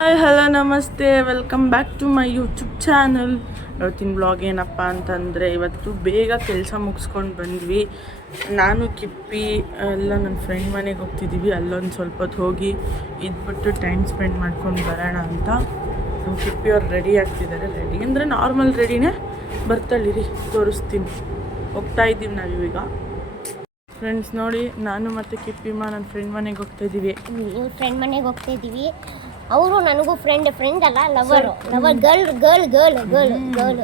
Hi hello ನಮಸ್ತೆ, welcome back to my YouTube channel. ಇವತ್ತಿನ blog ಏನಪ್ಪ ಅಂತಂದರೆ, ಇವತ್ತು ಬೇಗ ಕೆಲಸ ಮುಗಿಸ್ಕೊಂಡು ಬಂದ್ವಿ. ನಾನು ಕಿಪ್ಪಿ ಎಲ್ಲ ನನ್ನ ಫ್ರೆಂಡ್ ಮನೆಗೆ ಹೋಗ್ತಿದ್ದೀವಿ. ಅಲ್ಲೊಂದು ಸ್ವಲ್ಪ ಹೊತ್ತು ಹೋಗಿ ಇದ್ಬಿಟ್ಟು ಟೈಮ್ ಸ್ಪೆಂಡ್ ಮಾಡ್ಕೊಂಡು ಬರೋಣ ಅಂತ. ನಮ್ಮ ಕಿಪ್ಪಿ ಅವ್ರು ರೆಡಿ ಆಗ್ತಿದ್ದಾರೆ. ರೆಡಿ ಅಂದರೆ ನಾರ್ಮಲ್ ರೆಡಿನೇ, ಬರ್ತಾಳಿರಿ ತೋರಿಸ್ತೀನಿ. ಹೋಗ್ತಾ ಇದ್ದೀವಿ ನಾವೀಗ. ಫ್ರೆಂಡ್ಸ್ ನೋಡಿ, ನಾನು ಮತ್ತು ಕಿಪ್ಪಿಮ್ಮ ನನ್ನ ಫ್ರೆಂಡ್ ಮನೆಗೆ ಹೋಗ್ತಾಯಿದ್ದೀವಿ. ಫ್ರೆಂಡ್ ಮನೆಗೆ ಹೋಗ್ತಾಯಿದ್ದೀವಿ. ಅವರು ನನಗೂ ಫ್ರೆಂಡ್ ಅಲ್ಲ, lover girl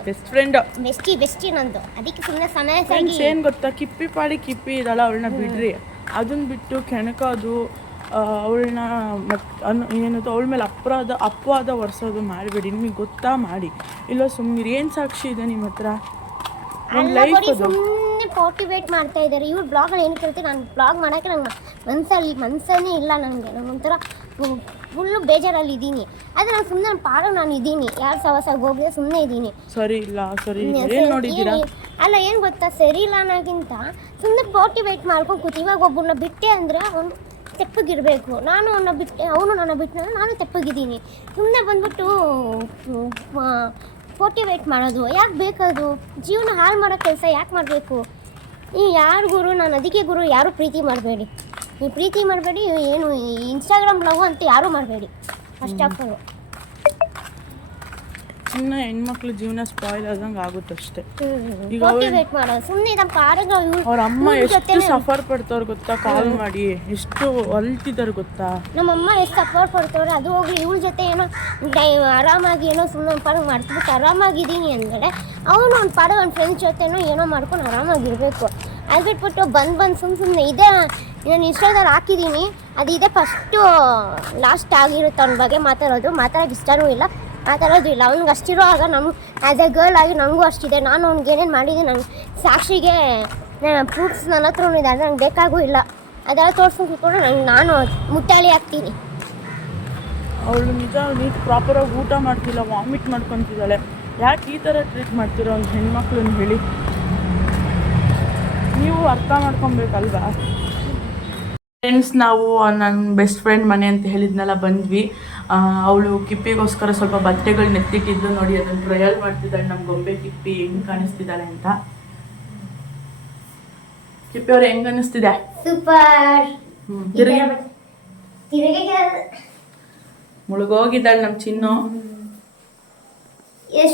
best friend, bestie ನಂದು. ಅದಕ್ಕೆ ಸುಮ್ಮನೆ ಸಮಯ ಏನು ಗೊತ್ತಾ, ಕಿಪ್ಪಿ ಪಾಡಿ ಕಿಪ್ಪಿ ಇದಲ್ಲ, ಅವಳನ್ನ ಬಿಡ್ರಿ. ಅದನ್ನ ಬಿಟ್ಟು ಕೆಣಕೋದು, ಅವಳನ್ನ ಏನದು ಅವಳ ಮೇಲೆ ಅಪವಾದ ಒರೆಸೋದು ಮಾಡಬೇಡಿ. ನಿಮಗೆ ಗೊತ್ತಾ ಮಾಡಿ, ಇಲ್ಲ ಸುಮ್ಮನೆ ಏನು ಸಾಕ್ಷಿ ಇದೆ ನಿಮ್ಮ ಹತ್ರ? ಸುಮ್ಮನೆ ಮೋಟಿವೇಟ್ ಮಾಡ್ತಾ ಇದ್ದಾರೆ ಇವ್ರು. ಬ್ಲಾಗಲ್ಲಿ ಏನು ಕೇಳ್ತೀನಿ, ನಾನು ಬ್ಲಾಗ್ ಮಾಡೋಕ್ಕೆ ನಂಗೆ ಮನಸ್ಸನ್ನೇ ಇಲ್ಲ. ನಂಗೊಂಥರ ಫುಲ್ಲು ಬೇಜಾರಲ್ಲಿ ಇದ್ದೀನಿ. ಆದರೆ ನಾನು ಸುಮ್ಮನೆ ನಾನು ಇದ್ದೀನಿ. ಯಾರು ಸವಸಾಗಿ ಹೋಗಿದೆ, ಸುಮ್ಮನೆ ಇದ್ದೀನಿ. ಸರಿ ಇಲ್ಲ ಅಲ್ಲ, ಏನು ಗೊತ್ತಾ, ಸರಿ ಇಲ್ಲ ಅನ್ನೋಕ್ಕಿಂತ ಸುಮ್ಮನೆ ಮೋಟಿವೇಟ್ ಮಾಡ್ಕೊಂಡು ಕೂತು. ಇವಾಗ ಒಬ್ಬರನ್ನ ಬಿಟ್ಟೆ ಅಂದರೆ ಅವನು ತೆಪ್ಪಗಿರಬೇಕು. ನಾನು ಅವನ್ನ ಬಿಟ್ಟೆ, ಅವನು ನನ್ನ ಬಿಟ್ಟು ನಾನು ತೆಪ್ಪಗಿದ್ದೀನಿ. ಸುಮ್ಮನೆ ಬಂದ್ಬಿಟ್ಟು ಮೋಟಿವೇಟ್ ಮಾಡೋದು ಯಾಕೆ ಬೇಕದು? ಜೀವನ ಹಾಳು ಮಾಡೋ ಕೆಲಸ ಯಾಕೆ ಮಾಡಬೇಕು? ಯಾರು ಗುರು? ನಾನು ಅದಕ್ಕೆ ಗುರು, ಯಾರು ಪ್ರೀತಿ ಮಾಡಬೇಡಿ. ನೀವು ಪ್ರೀತಿ ಮಾಡಬೇಡಿ, ಏನು ಇನ್ಸ್ಟಾಗ್ರಾಮ್ ಲವ್ ಅಂತ ಯಾರೂ ಮಾಡಬೇಡಿ. ಫಸ್ಟ್ ಆಫ್ ಆಲ್ ಸುಮ್ಮನೆ ಹೆಣ್ಮಕ್ಳು ಜೀವನ ಸ್ಪಾಯ್ಲ್ ಆದಂಗೆ ಆಗುತ್ತಷ್ಟೇ. ಮೋಟಿವೇಟ್ ಮಾಡೋದು ಸುಮ್ಮನೆ. ನಮ್ಮ ಪಾರಗ ಅವ್ರ ಅಮ್ಮ ಎಷ್ಟು ಸಫರ್ ಪಡ್ತವ್ರು ಗೊತ್ತಾ? ಕಾಲ್ ಮಾಡಿ ಎಷ್ಟು ಅಲ್ತಿದ್ದಾರೆ ಗೊತ್ತಾ? ನಮ್ಮಮ್ಮ ಎಷ್ಟು ಸಫರ್ ಪಡ್ತವ್ರೆ. ಅದು ಹೋಗ್ಲಿ, ಇವಳ ಜೊತೆ ಏನೋ ಆರಾಮಾಗಿ ಏನೋ ಸುಮ್ಮನೆ ಒಂದು ಪಾಡಿಗೆ ಮಾಡ್ತಿಬಿಟ್ಟು ಆರಾಮಾಗಿದ್ದೀನಿ ಅಂದರೆ, ಅವನು ಒಂದು ಪಾಡ ಒಂದು ಫ್ರೆಂಡ್ಸ್ ಜೊತೆನೋ ಏನೋ ಮಾಡ್ಕೊಂಡು ಆರಾಮಾಗಿರಬೇಕು. ಅದು ಬಿಟ್ಬಿಟ್ಟು ಬಂದು ಸುಮ್ಮನೆ ಇದೇ ನಾನು ಇನ್ಸ್ಟಾದಲ್ಲಿ ಹಾಕಿದ್ದೀನಿ. ಅದು ಇದೆ ಫಸ್ಟು ಲಾಸ್ಟ್ ಆಗಿರುತ್ತೆ. ಅವನ ಬಗ್ಗೆ ಮಾತಾಡೋಕ್ಕೆ ಇಷ್ಟನೂ ಇಲ್ಲ, ಮಾತಾಡೋದು ಇಲ್ಲ. ಅವ್ನಿಗೆ ಅಷ್ಟಿರೋ ಆಗ ನಮ್ಗೆ ಆ್ಯಸ್ ಎ ಗರ್ಲ್ ಆಗಿ ನನಗೂ ಅಷ್ಟಿದೆ. ನಾನು ಅವ್ನಿಗೆ ಏನೇನು ಮಾಡಿದ್ದೀನಿ, ನನಗೆ ಸಾಕ್ಷಿಗೆ ಪ್ರೂಫ್ಸ್ ನನ್ನ ಹತ್ರ ಇದೆ. ಆದರೆ ನಂಗೆ ಬೇಕಾಗೂ ಇಲ್ಲ. ಅದೆಲ್ಲ ತೋರಿಸ್ಕೊಂಡು ಕೂತ್ಕೊಂಡು ನಾನು ಮುಟ್ಟಾಳಿ ಆಗ್ತೀನಿ. ಅವಳು ನಿಜ ನೀಟ್ ಪ್ರಾಪರಾಗಿ ಊಟ ಮಾಡ್ತಿಲ್ಲ, ವಾಮಿಟ್ ಮಾಡ್ಕೊತಿದ್ದಾಳೆ. ಯಾಕೆ ಈ ಥರ ಟ್ರೀಟ್ ಮಾಡ್ತೀರೋ ಒಂದು ಹೆಣ್ಮಕ್ಳನ್ನ ಹೇಳಿ? ನೀವು ಅರ್ಥ ಮಾಡ್ಕೊಬೇಕಲ್ವಾ? ಫ್ರೆಂಡ್ಸ್, ನಾವು ನನ್ನ ಬೆಸ್ಟ್ ಫ್ರೆಂಡ್ ಮನೆ ಅಂತ ಹೇಳಿದ್ನೆಲ್ಲ ಬಂದ್ವಿ. ಅವಳು ಕಿಪ್ಪಿಗೋಸ್ಕರ ಸ್ವಲ್ಪ ಬಟ್ಟೆಗಳು ನೆತ್ತಿಟ್ಟಿದ್ದು ನೋಡಿ, ಅದನ್ನು ಟ್ರಯಲ್ ಮಾಡ್ತಿದ್ದಾಳೆ. ನಮ್ಮ ಗೊಂಬೆ ಕಿಪ್ಪಿ ಹೆಂಗೆ ಕಾಣಿಸ್ತಿದ್ದಾಳೆ ಅಂತ. ಕಿಪ್ಪಿ ಅವ್ರು ಹೆಂಗೆ ಅನ್ನಿಸ್ತಿದೆ? ಸೂಪರ್. ಮುಳುಗೋಗಿದ್ದಾಳೆ ನಮ್ಮ ಚಿನ್ನು.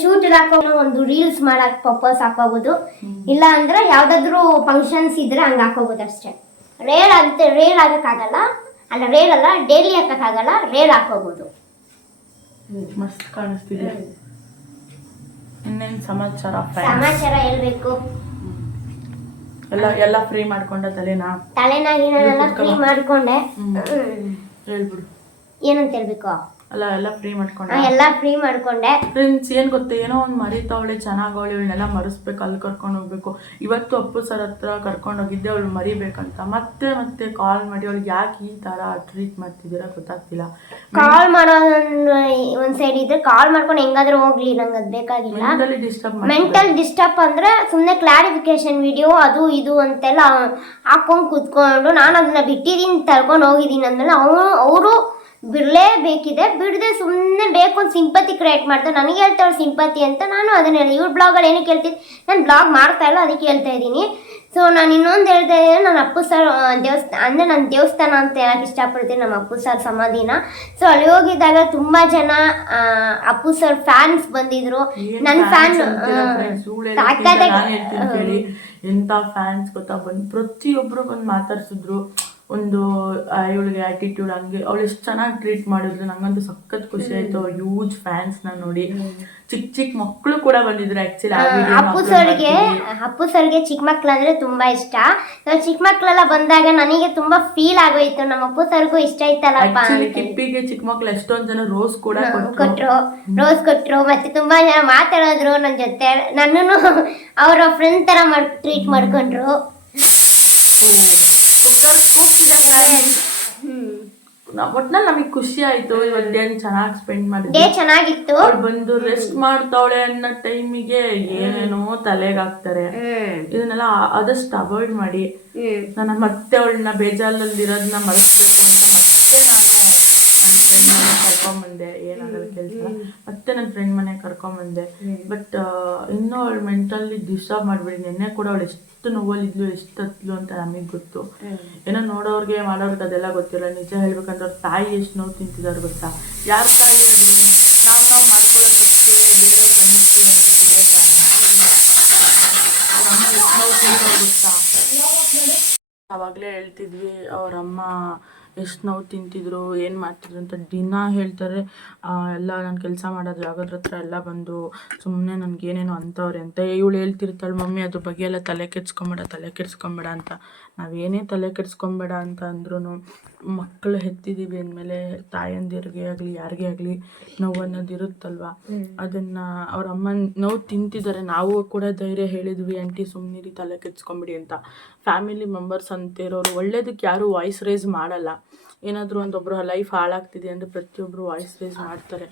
ಶೂಟ್ ಹಾಕೋದು, ಒಂದು ರೀಲ್ಸ್ ಮಾಡಕ್ಕೆ ಪರ್ಪಸ್ ಹಾಕೋಬೋದು. ಇಲ್ಲ ಅಂದ್ರೆ ಯಾವುದಾದ್ರೂ ಫಂಕ್ಷನ್ಸ್ ಇದ್ರೆ ಹಂಗೆ ಹಾಕೋಬೋದು ಅಷ್ಟೇ. ರೇರ್ ಹಾಕೋಕ್ಕಾಗಲ್ಲ. ಅಲ್ಲ, ರೇರ್ ಅಲ್ಲ, ಡೈಲಿ ಹಾಕೋಕ್ಕಾಗಲ್ಲ. ರೇರ್ ಹಾಕೋಬೋದು. ಮಸ್ತ್ ಕಾಣಿಸ್ತಿದೆ. ಇನ್ನೇನು ಸಮಾಚಾರ ಹೇಳ್ಬೇಕು. ಎಲ್ಲ ಫ್ರೀ ಮಾಡ್ಕೊಂಡೆ ತಲೆನಾಗಿನೆಲ್ಲ ಫ್ರೀ ಮಾಡ್ಕೊಂಡೆ. ಹೇಳ್ಬಿಡು, ಏನಂತ ಹೇಳ್ಬೇಕು? ಎಲ್ಲ ಫ್ರೀ ಮಾಡ್ಕೊಂಡೆ. ಎಲ್ಲ ಫ್ರೀ ಮಾಡ್ಕೊಂಡೆ. ಫ್ರೆಂಡ್ಸ್, ಏನು ಗೊತ್ತೆ, ಏನೋ ಒಂದು ಮರಿತಾವಳೆ, ಚೆನ್ನಾಗವಳೆ, ಇವಳನ್ನೆಲ್ಲ ಮರೆಸ್ಬೇಕು, ಅಲ್ಲಿ ಕರ್ಕೊಂಡು ಹೋಗ್ಬೇಕು. ಇವತ್ತು ಅಪ್ಪು ಸರ್ ಹತ್ರ ಕರ್ಕೊಂಡು ಹೋಗಿದ್ದೆ, ಅವಳು ಮರಿಬೇಕಂತ. ಮತ್ತೆ ಕಾಲ್ ಮಾಡಿ ಅವಳಿಗೆ ಯಾಕೆ ಈ ಥರ ಟ್ರೀಟ್ ಮಾಡ್ತಿದ್ದೀರಾ ಗೊತ್ತಾಗ್ತಿಲ್ಲ. ಕಾಲ್ ಮಾಡೋದಂದ್ರೆ ಒಂದು ಸೈಡ್ ಇದ್ರೆ ಕಾಲ್ ಮಾಡ್ಕೊಂಡು ಹೆಂಗಾದ್ರೂ ಹೋಗ್ಲಿ, ನಂಗೆ ಅದು ಬೇಕಾಗಿಲ್ಲ. ಮೆಂಟಲ್ ಡಿಸ್ಟರ್ಬ್ ಅಂದರೆ ಸುಮ್ಮನೆ ಕ್ಲಾರಿಫಿಕೇಶನ್ ವಿಡಿಯೋ ಅದು ಇದು ಅಂತೆಲ್ಲ ಹಾಕೊಂಡು ಕೂತ್ಕೊಂಡು ನಾನು ಅದನ್ನ ಬಿಟ್ಟಿದ್ದೀನಿ, ತರ್ಕೊಂಡು ಹೋಗಿದ್ದೀನಿ ಅಂದಮೇಲೆ ಅವರು ಬಿಡಲೇಬೇಕಿದೆ. ಬಿಡದೆ ಸುಮ್ಮನೆ ಬೇಕು ಒಂದು ಸಿಂಪತಿ ಕ್ರಿಯೇಟ್ ಮಾಡ್ತಾರೆ. ನನಗೆ ಹೇಳ್ತಾಳೆ ಸಿಂಪತಿ ಅಂತ. ನಾನು ಅದನ್ನ ಹೇಳಿ, ಇವ್ರ ಬ್ಲಾಗಲ್ಲಿ ಏನಕ್ಕೆ ಹೇಳ್ತೀನಿ, ನಾನು ಬ್ಲಾಗ್ ಮಾಡ್ತಾ ಇಲ್ಲ, ಅದಕ್ಕೆ ಹೇಳ್ತಾ ಇದ್ದೀನಿ. ಸೊ ನಾನು ಇನ್ನೊಂದು ಹೇಳ್ತಾ ಇದ್ದೀನಿ, ನಾನು ಅಪ್ಪು ಸರ್ ನಾನು ದೇವಸ್ಥಾನ ಅಂತ ಹೇಳಕ್ಕೆ ಇಷ್ಟಪಡ್ತೀನಿ, ನಮ್ಮ ಅಪ್ಪು ಸರ್ ಸಮಾಧಿನ. ಸೊ ಅಲ್ಲಿ ಹೋಗಿದ್ದಾಗ ತುಂಬ ಜನ ಅಪ್ಪು ಸರ್ ಫ್ಯಾನ್ಸ್ ಬಂದಿದ್ರು. ನನ್ನ ಫ್ಯಾನ್ ಎಂಥ ಫ್ಯಾನ್ಸ್ ಗೊತ್ತಾ, ಬಂದು ಪ್ರತಿಯೊಬ್ಬರು ಬಂದು ಮಾತಾಡ್ಸಿದ್ರು. ಒಂದು ಇವಳಿಗೆ ಆ್ಯಟಿಟ್ಯೂಡ್ ಹಂಗೆ ಅವಳು ಎಷ್ಟು ಚೆನ್ನಾಗಿ ಟ್ರೀಟ್ ಮಾಡಿದ್ರು. ನಂಗಂತೂ ಸಖತ್ ಖುಷಿ ಆಯಿತು. ಹ್ಯೂಜ್ ಫ್ಯಾನ್ಸ್ನ ನೋಡಿ. ಚಿಕ್ಕ ಮಕ್ಕಳು ಕೂಡ ಬಂದಿದ್ರು. ಆ್ಯಕ್ಚುಲಿ ಅಪ್ಪು ಸರ್ಗೆ ಚಿಕ್ಕ ಮಕ್ಳು ಅಂದರೆ ತುಂಬ ಇಷ್ಟ. ಚಿಕ್ಕ ಮಕ್ಕಳೆಲ್ಲ ಬಂದಾಗ ನನಗೆ ತುಂಬ ಫೀಲ್ ಆಗೋಯ್ತು. ನಮ್ಮ ಅಪ್ಪು ಸರ್ಗೂ ಇಷ್ಟ ಆಯ್ತಲ್ಲಪ್ಪ. ಕಿಪ್ಪಿಗೆ ಚಿಕ್ಕ ಮಕ್ಳು ಎಷ್ಟೊಂದು ಜನ ರೋಸ್ ಕೂಡ ಕೊಟ್ಟರು. ಮತ್ತೆ ತುಂಬ ಜನ ಮಾತಾಡಿದ್ರು ನನ್ನ ಜೊತೆ. ನನ್ನನ್ನು ಅವರ ಫ್ರೆಂಡ್ ಥರ ಟ್ರೀಟ್ ಮಾಡ್ಕೊಂಡ್ರು. ಒಟ್ನಲ್ಲಿ ನಮಗೆ ಖುಷಿ ಆಯ್ತು. ಇವತ್ತೇನು ಚೆನ್ನಾಗಿ ಸ್ಪೆಂಡ್ ಮಾಡಿದ್ವಿ, ಚೆನ್ನಾಗಿತ್ತು. ಅವ್ಳು ಬಂದು ರೆಸ್ಟ್ ಮಾಡ್ತಾವಳೆ ಅನ್ನೋ ಟೈಮಿಗೆ ಏನೇನೋ ತಲೆಗೆ ಹಾಕ್ತಾರೆ. ಇದನ್ನೆಲ್ಲ ಆದಷ್ಟು ಅವಾಯ್ಡ್ ಮಾಡಿ. ನಾನು ಮತ್ತೆ ಅವಳನ್ನ ಬೇಜಾರಲ್ಲಿ ಇರೋದನ್ನ ಮರೆಸ್ಬೇಕು ಅಂತ ಮತ್ತೆ ನಾನು ಫ್ರೆಂಡ್ ಮನೆ ಕರ್ಕೊಂಬಂದೆ, ಏನಾಗಲ್ಲ ಕೆಲಸ. ಮತ್ತೆ ನನ್ನ ಫ್ರೆಂಡ್ ಮನೆ ಕರ್ಕೊಂಬಂದೆ. ಬಟ್ ಇನ್ನೂ ಅವಳು ಮೆಂಟಲಿ ಡಿಸ್ಟರ್ಬ್ ಮಾಡಿಬಿಡಿ. ನಿನ್ನೆ ಕೂಡ ಅವಳು ಎಷ್ಟು ನೋವಲ್ಲಿದ್ಲು, ಎಷ್ಟು ಹತ್ಲು ಅಂತ ನಮಗೆ ಗೊತ್ತು. ಏನೋ ನೋಡೋರಿಗೆ ಮಾಡೋರ್ಗೆ ಅದೆಲ್ಲ ಗೊತ್ತಿಲ್ಲ. ನಿಜ ಹೇಳ್ಬೇಕಂದ್ರೆ ಅವ್ರ ತಾಯಿ ಎಷ್ಟು ನೋವು ತಿಂತಿದ್ದಾರೆ ಗೊತ್ತಾ? ಯಾರ ತಾಯಿ ಹೇಳಿದ್ರು ನಾವು ಮಾಡ್ಕೊಳ್ಳೋದಕ್ಕೆ ಬೇರೆಯವ್ರು ಬಂದಿರ್ತೀವಿ ಅನ್ನೋದು ಇದೇ ಕಾರಣ. ಅವ್ರ ಅಮ್ಮ ಎಷ್ಟು ನೋವು ತಿಂತೋ ಗೊತ್ತಾ? ಆವಾಗಲೇ ಹೇಳ್ತಿದ್ವಿ ಅವರಮ್ಮ ಎಷ್ಟು ನೋವು ತಿಂತಿದ್ರು, ಏನು ಮಾಡ್ತಿದ್ರು ಅಂತ ದಿನ ಹೇಳ್ತಾರೆ. ಎಲ್ಲ ನಾನು ಕೆಲಸ ಮಾಡೋದು ಜಾಗದ್ರ ಹತ್ರ ಎಲ್ಲ ಬಂದು ಸುಮ್ಮನೆ ನನಗೇನೇನೋ ಅಂತವ್ರೆ ಅಂತ ಇವಳು ಹೇಳ್ತಿರ್ತಾಳೆ. ಮಮ್ಮಿ ಅದ್ರ ಬಗ್ಗೆ ಎಲ್ಲ ತಲೆ ಕೆಡ್ಸ್ಕೊಂಬೇಡ ಅಂತ. ನಾವೇನೇ ತಲೆ ಕೆಡ್ಸ್ಕೊಂಬೇಡ ಅಂತ ಅಂದ್ರೂ ಮಕ್ಕಳು ಹೆತ್ತಿದ್ದೀವಿ ಅಂದಮೇಲೆ ತಾಯಂದಿರಿಗೆ ಆಗಲಿ ಯಾರಿಗೇ ಆಗಲಿ ನೋವು ಅನ್ನೋದು ಇರುತ್ತಲ್ವ. ಅದನ್ನು ಅವ್ರ ಅಮ್ಮ ನೋವು ತಿಂತಿದ್ದಾರೆ. ನಾವು ಕೂಡ ಧೈರ್ಯ ಹೇಳಿದ್ವಿ, ಆಂಟಿ ಸುಮ್ಮನಿರಿ, ತಲೆ ಕೆಡ್ಸ್ಕೊಂಬಿಡಿ ಅಂತ. ಫ್ಯಾಮಿಲಿ ಮೆಂಬರ್ಸ್ ಅಂತಿರೋರು ಒಳ್ಳೇದಕ್ಕೆ ಯಾರೂ ವಾಯ್ಸ್ ರೇಸ್ ಮಾಡಲ್ಲ. ಏನಾದರೂ ಒಂದೊಬ್ಬರು ಲೈಫ್ ಹಾಳಾಗ್ತಿದೆ ಅಂದರೆ ಪ್ರತಿಯೊಬ್ಬರು ವಾಯ್ಸ್ ರೇಸ್ ಮಾಡ್ತಾರೆ.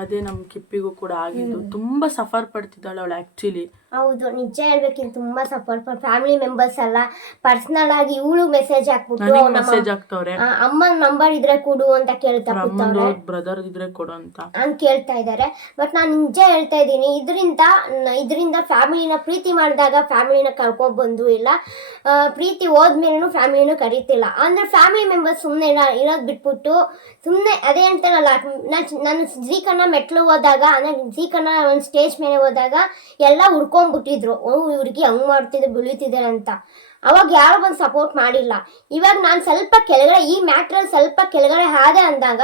ಅದೇ ನಮ್ಮ ಕಿಪ್ಪಿಗೂ ಕೂಡ ಆಗಿದ್ದು. ತುಂಬ ಸಫರ್ ಪಡ್ತಿದ್ದಾಳೆ ಅವಳು ಆ್ಯಕ್ಚುಲಿ. ಹೌದು, ನಿಜ ಹೇಳ್ಬೇಕಿಲ್ಲ. ತುಂಬಾ ಸಪೋರ್ಟ್ ಫ್ಯಾಮಿಲಿ ಮೆಂಬರ್ಸ್ ಎಲ್ಲ ಪರ್ಸನಲ್ ಆಗಿ ಇವಳು ಮೆಸೇಜ್ ಹಾಕ್ಬಿಟ್ಟು ಮೆಸೇಜ್ ಹಾಕ್ತವ್ರೆ, ಅಮ್ಮನ ನಂಬರ್ ಇದ್ರೆ ಕೊಡು ಅಂತ ಕೇಳ್ತಾ ಬ್ರದರ್ ಇದ್ರೆ ಕೊಡು ಅಂತ ಕೇಳ್ತಾ ಇದ್ದಾರೆ. ಬಟ್ ನಾನು ನಿಜ ಹೇಳ್ತಾ ಇದ್ದೀನಿ, ಇದರಿಂದ ಫ್ಯಾಮಿಲಿನ ಪ್ರೀತಿ ಮಾಡಿದಾಗ ಫ್ಯಾಮಿಲಿನ ಕರ್ಕೊಬಂದು ಇಲ್ಲ, ಪ್ರೀತಿ ಹೋದ್ಮೇಲೂ ಫ್ಯಾಮಿಲಿನೂ ಕರೀತಿಲ್ಲ ಅಂದ್ರೆ ಫ್ಯಾಮಿಲಿ ಮೆಂಬರ್ಸ್ ಸುಮ್ಮನೆ ಇರೋದು ಬಿಟ್ಬಿಟ್ಟು ಸುಮ್ಮನೆ ಅದೇ ಅಂತಾರಲ್ಲ. ನಾನು ಜೀಕನ್ನ ಮೆಟ್ಲು ಹೋದಾಗ ಅಂದ್ರೆ ಜೀಕನ್ನ ಒಂದು ಸ್ಟೇಜ್ ಮೇಲೆ ಹೋದಾಗ ಎಲ್ಲ ಹುಡ್ಕೊಂಡ್ಬಿಟ್ಟಿದ್ರು, ಇವ್ರಿಗೆ ಹಂಗ್ ಮಾಡ್ತಿದ್ದೆ ಬೆಳೀತಿದ್ದಾರೆ ಅಂತ. ಅವಾಗ ಯಾರು ಬಂದು ಸಪೋರ್ಟ್ ಮಾಡಿಲ್ಲ. ಇವಾಗ ನಾನು ಸ್ವಲ್ಪ ಕೆಳಗಡೆ ಈ ಮ್ಯಾಟ್ರಲ್ಲಿ ಸ್ವಲ್ಪ ಕೆಳಗಡೆ ಹಾದೆ ಅಂದಾಗ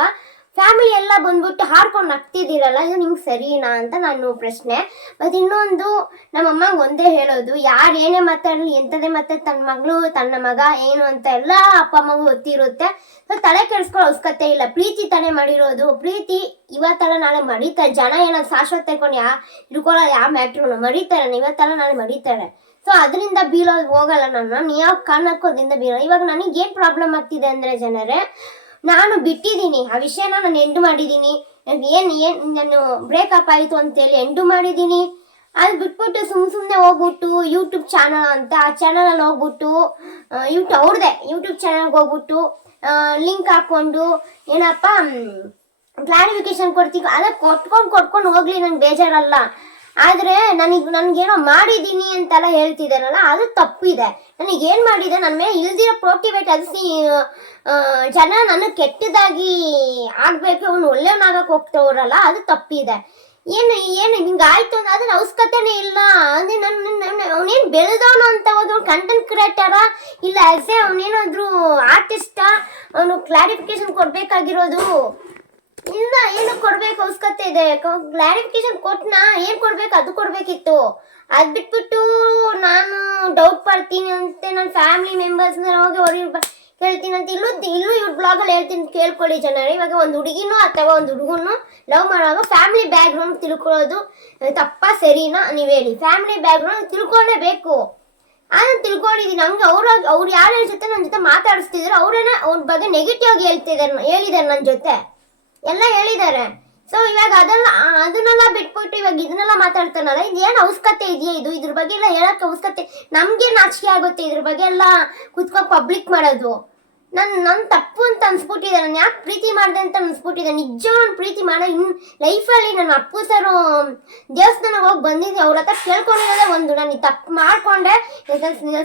ಫ್ಯಾಮಿಲಿ ಎಲ್ಲ ಬಂದ್ಬಿಟ್ಟು ಹಾಡ್ಕೊಂಡು ನಗ್ತಿದ್ದೀರಲ್ಲ, ಇದು ನಿಮ್ಗೆ ಸರಿನಾ ಅಂತ ನಾನು ಪ್ರಶ್ನೆ. ಮತ್ತು ಇನ್ನೊಂದು ನಮ್ಮ ಅಮ್ಮಂಗೆ ಒಂದೇ ಹೇಳೋದು, ಯಾರು ಏನೇ ಮಾತಾಡಲಿ ಎಂಥದೇ ಮತ್ತೆ ತನ್ನ ಮಗಳು ತನ್ನ ಮಗ ಏನು ಅಂತ ಎಲ್ಲ ಅಪ್ಪ ಅಮ್ಮಗೂ ಗೊತ್ತಿರುತ್ತೆ. ಸೊ ತಲೆ ಕೆಡಿಸ್ಕೊಳ್ಳೋ ಅವಶ್ಯಕತೆ ಇಲ್ಲ. ಪ್ರೀತಿ ತಾನೇ ಮಾಡಿರೋದು. ಪ್ರೀತಿ ಇವತ್ತಲ್ಲ ನಾಳೆ ಮಡಿತಾರೆ. ಜನ ಏನಾದ್ರು ಶಾಶ್ವತ ತಗೊಂಡು ಇಟ್ಕೊಳ್ಳೋದು ಯಾವ ಮ್ಯಾಟ್ರೂ ಮಡಿತಾರೆ, ಇವತ್ತಲ್ಲ ನಾಳೆ ಮಡಿತಾರೆ. ಸೊ ಅದರಿಂದ ಬೀಳೋದು ಹೋಗಲ್ಲ. ನಾನು ಯಾವ ಕಾರಣಕ್ಕೂ ಅದರಿಂದ ಬೀಳೋ. ಇವಾಗ ನನಗೆ ಏನು ಪ್ರಾಬ್ಲಮ್ ಆಗ್ತಿದೆ ಅಂದರೆ ಜನರೇ, ನಾನು ಬಿಟ್ಟಿದ್ದೀನಿ ಆ ವಿಷಯನ, ನಾನು ಎಂಡು ಮಾಡಿದ್ದೀನಿ. ನಾನು ಬ್ರೇಕಪ್ ಆಯಿತು ಅಂತೇಳಿ ಎಂಡು ಮಾಡಿದ್ದೀನಿ. ಅದು ಬಿಟ್ಬಿಟ್ಟು ಸುಮ್ಮನೆ ಹೋಗ್ಬಿಟ್ಟು ಯೂಟ್ಯೂಬ್ ಚಾನಲ್ ಅಂತ ಆ ಚಾನಲಲ್ಲಿ ಹೋಗ್ಬಿಟ್ಟು ಅವ್ರದ್ದೇ ಯೂಟ್ಯೂಬ್ ಚಾನಲ್ಗೆ ಹೋಗ್ಬಿಟ್ಟು ಲಿಂಕ್ ಹಾಕ್ಕೊಂಡು ಏನಪ್ಪ ಕ್ಲಾರಿಫಿಕೇಶನ್ ಕೊಡ್ತೀವಿ. ಅದೇ ಕೊಟ್ಕೊಂಡು ಹೋಗ್ಲಿ, ನಂಗೆ ಬೇಜಾರಲ್ಲ. ಆದರೆ ನನಗೇನೋ ಮಾಡಿದ್ದೀನಿ ಅಂತೆಲ್ಲ ಹೇಳ್ತಿದ್ದಾರಲ್ಲ, ಅದು ತಪ್ಪಿದೆ. ನನಗೇನು ಮಾಡಿದೆ, ನನ್ನ ಮೇಲೆ ಇಲ್ದಿರೋ ಪ್ರೋಟಿವೇಟ್ ಅದಿಸಿ ಜನ ನನಗೆ ಕೆಟ್ಟದಾಗಿ ಆಗಬೇಕು, ಅವನು ಒಳ್ಳೆಯವನಾಗಕ್ಕೆ ಹೋಗ್ತವ್ರಲ್ಲ, ಅದು ತಪ್ಪಿದೆ. ಏನು ಹಿಂಗೆ ಆಯಿತು ಅಂದ್ರೆ ಅದನ್ನ ಅವಶ್ಯಕತೆನೇ ಇಲ್ಲ. ಅಂದರೆ ಅವನೇನು ಬೆಳೆದವನು ಅಂತ ಹೋದ್ರು ಕಂಟೆಂಟ್ ಕ್ರಿಯೇಟರಾ ಇಲ್ಲ ಆ್ಯಸ್ ಎ ಅವನೇನಾದರೂ ಆರ್ಟಿಸ್ಟಾ, ಅವನು ಕ್ಲಾರಿಫಿಕೇಶನ್ ಕೊಡಬೇಕಾಗಿರೋದು ಇಲ್ಲ. ಏನು ಕೊಡ್ಬೇಕು ಅವಶ್ಯಕತೆ ಇದೆ? ಕ್ಲಾರಿಫಿಕೇಶನ್ ಕೊಟ್ಟನಾ, ಏನು ಕೊಡ್ಬೇಕು ಅದು ಕೊಡ್ಬೇಕಿತ್ತು. ಅದು ಬಿಟ್ಬಿಟ್ಟು ನಾನು ಡೌಟ್ ಪಡ್ತೀನಿ ಅಂತ ನನ್ನ ಫ್ಯಾಮಿಲಿ ಮೆಂಬರ್ಸ್ನ ಹೋಗಿ ಹೇಳ್ತೀನಿ ಅಂತ ಇಲ್ಲೂ ಇವ್ರ ಬ್ಲಾಗಲ್ಲಿ ಹೇಳ್ತೀನಿ, ಕೇಳ್ಕೊಳ್ಳಿ ಜನರೇ. ಇವಾಗ ಒಂದು ಹುಡುಗಿನೂ ಅಥವಾ ಒಂದು ಹುಡುಗನು ಲವ್ ಮಾಡುವಾಗ ಫ್ಯಾಮಿಲಿ ಬ್ಯಾಕ್ಗ್ರೌಂಡ್ ತಿಳ್ಕೊಳ್ಳೋದು ತಪ್ಪ ಸರಿನಾ ನೀವು ಹೇಳಿ? ಫ್ಯಾಮಿಲಿ ಬ್ಯಾಕ್ಗ್ರೌಂಡ್ ತಿಳ್ಕೊಳ್ಳೇಬೇಕು. ಅದನ್ನು ತಿಳ್ಕೊಂಡಿದ್ದೀನಿ. ಹಂಗೆ ಅವ್ರು ಯಾರ ಜೊತೆ ನನ್ನ ಜೊತೆ ಮಾತಾಡಿಸ್ತಿದ್ರು ಅವ್ರನ್ನ ಅವ್ರ ಬಗ್ಗೆ ನೆಗೆಟಿವ್ ಆಗಿ ಹೇಳಿದ್ದಾರೆ ನನ್ನ ಜೊತೆ ಎಲ್ಲ ಹೇಳಿದ್ದಾರೆ. ಸೊ ಇವಾಗ ಅದನ್ನೆಲ್ಲ ಬಿಟ್ಬಿಟ್ಟು ಇವಾಗ ಇದನ್ನೆಲ್ಲ ಮಾತಾಡ್ತಾನಲ್ಲ, ಇದೇನು ಅವಶ್ಯಕತೆ ಇದೆಯಾ? ಇದ್ರ ಬಗ್ಗೆ ಎಲ್ಲ ಹೇಳೋಕ್ಕೆ ಅವಶ್ಯಕತೆ ನಮಗೆ ನಾಚಿಕೆ ಆಗುತ್ತೆ. ಇದ್ರ ಬಗ್ಗೆ ಎಲ್ಲ ಕುತ್ಕೊಂಡು ಪಬ್ಲಿಕ್ ಮಾಡೋದು ನನ್ನ ತಪ್ಪು ಅಂತ ಅನ್ಸ್ಬಿಟ್ಟಿದೆ. ನಾನು ಯಾಕೆ ಪ್ರೀತಿ ಮಾಡಿದೆ ಅಂತ ಅನ್ಸ್ಬಿಟ್ಟಿದೆ. ನಿಜ ನಾನು ಪ್ರೀತಿ ಮಾಡೋ ಲೈಫಲ್ಲಿ ನನ್ನ ಅಪ್ಪು ಸರು ದೇವಸ್ಥಾನಕ್ಕೆ ಹೋಗಿ ಬಂದಿದ್ದೆ. ಅವ್ರ ಹತ್ರ ಕೇಳ್ಕೊಂಡಿರೋದೇ ಒಂದು, ನಾನು ಈ ತಪ್ಪು ಮಾಡಿಕೊಂಡೆ,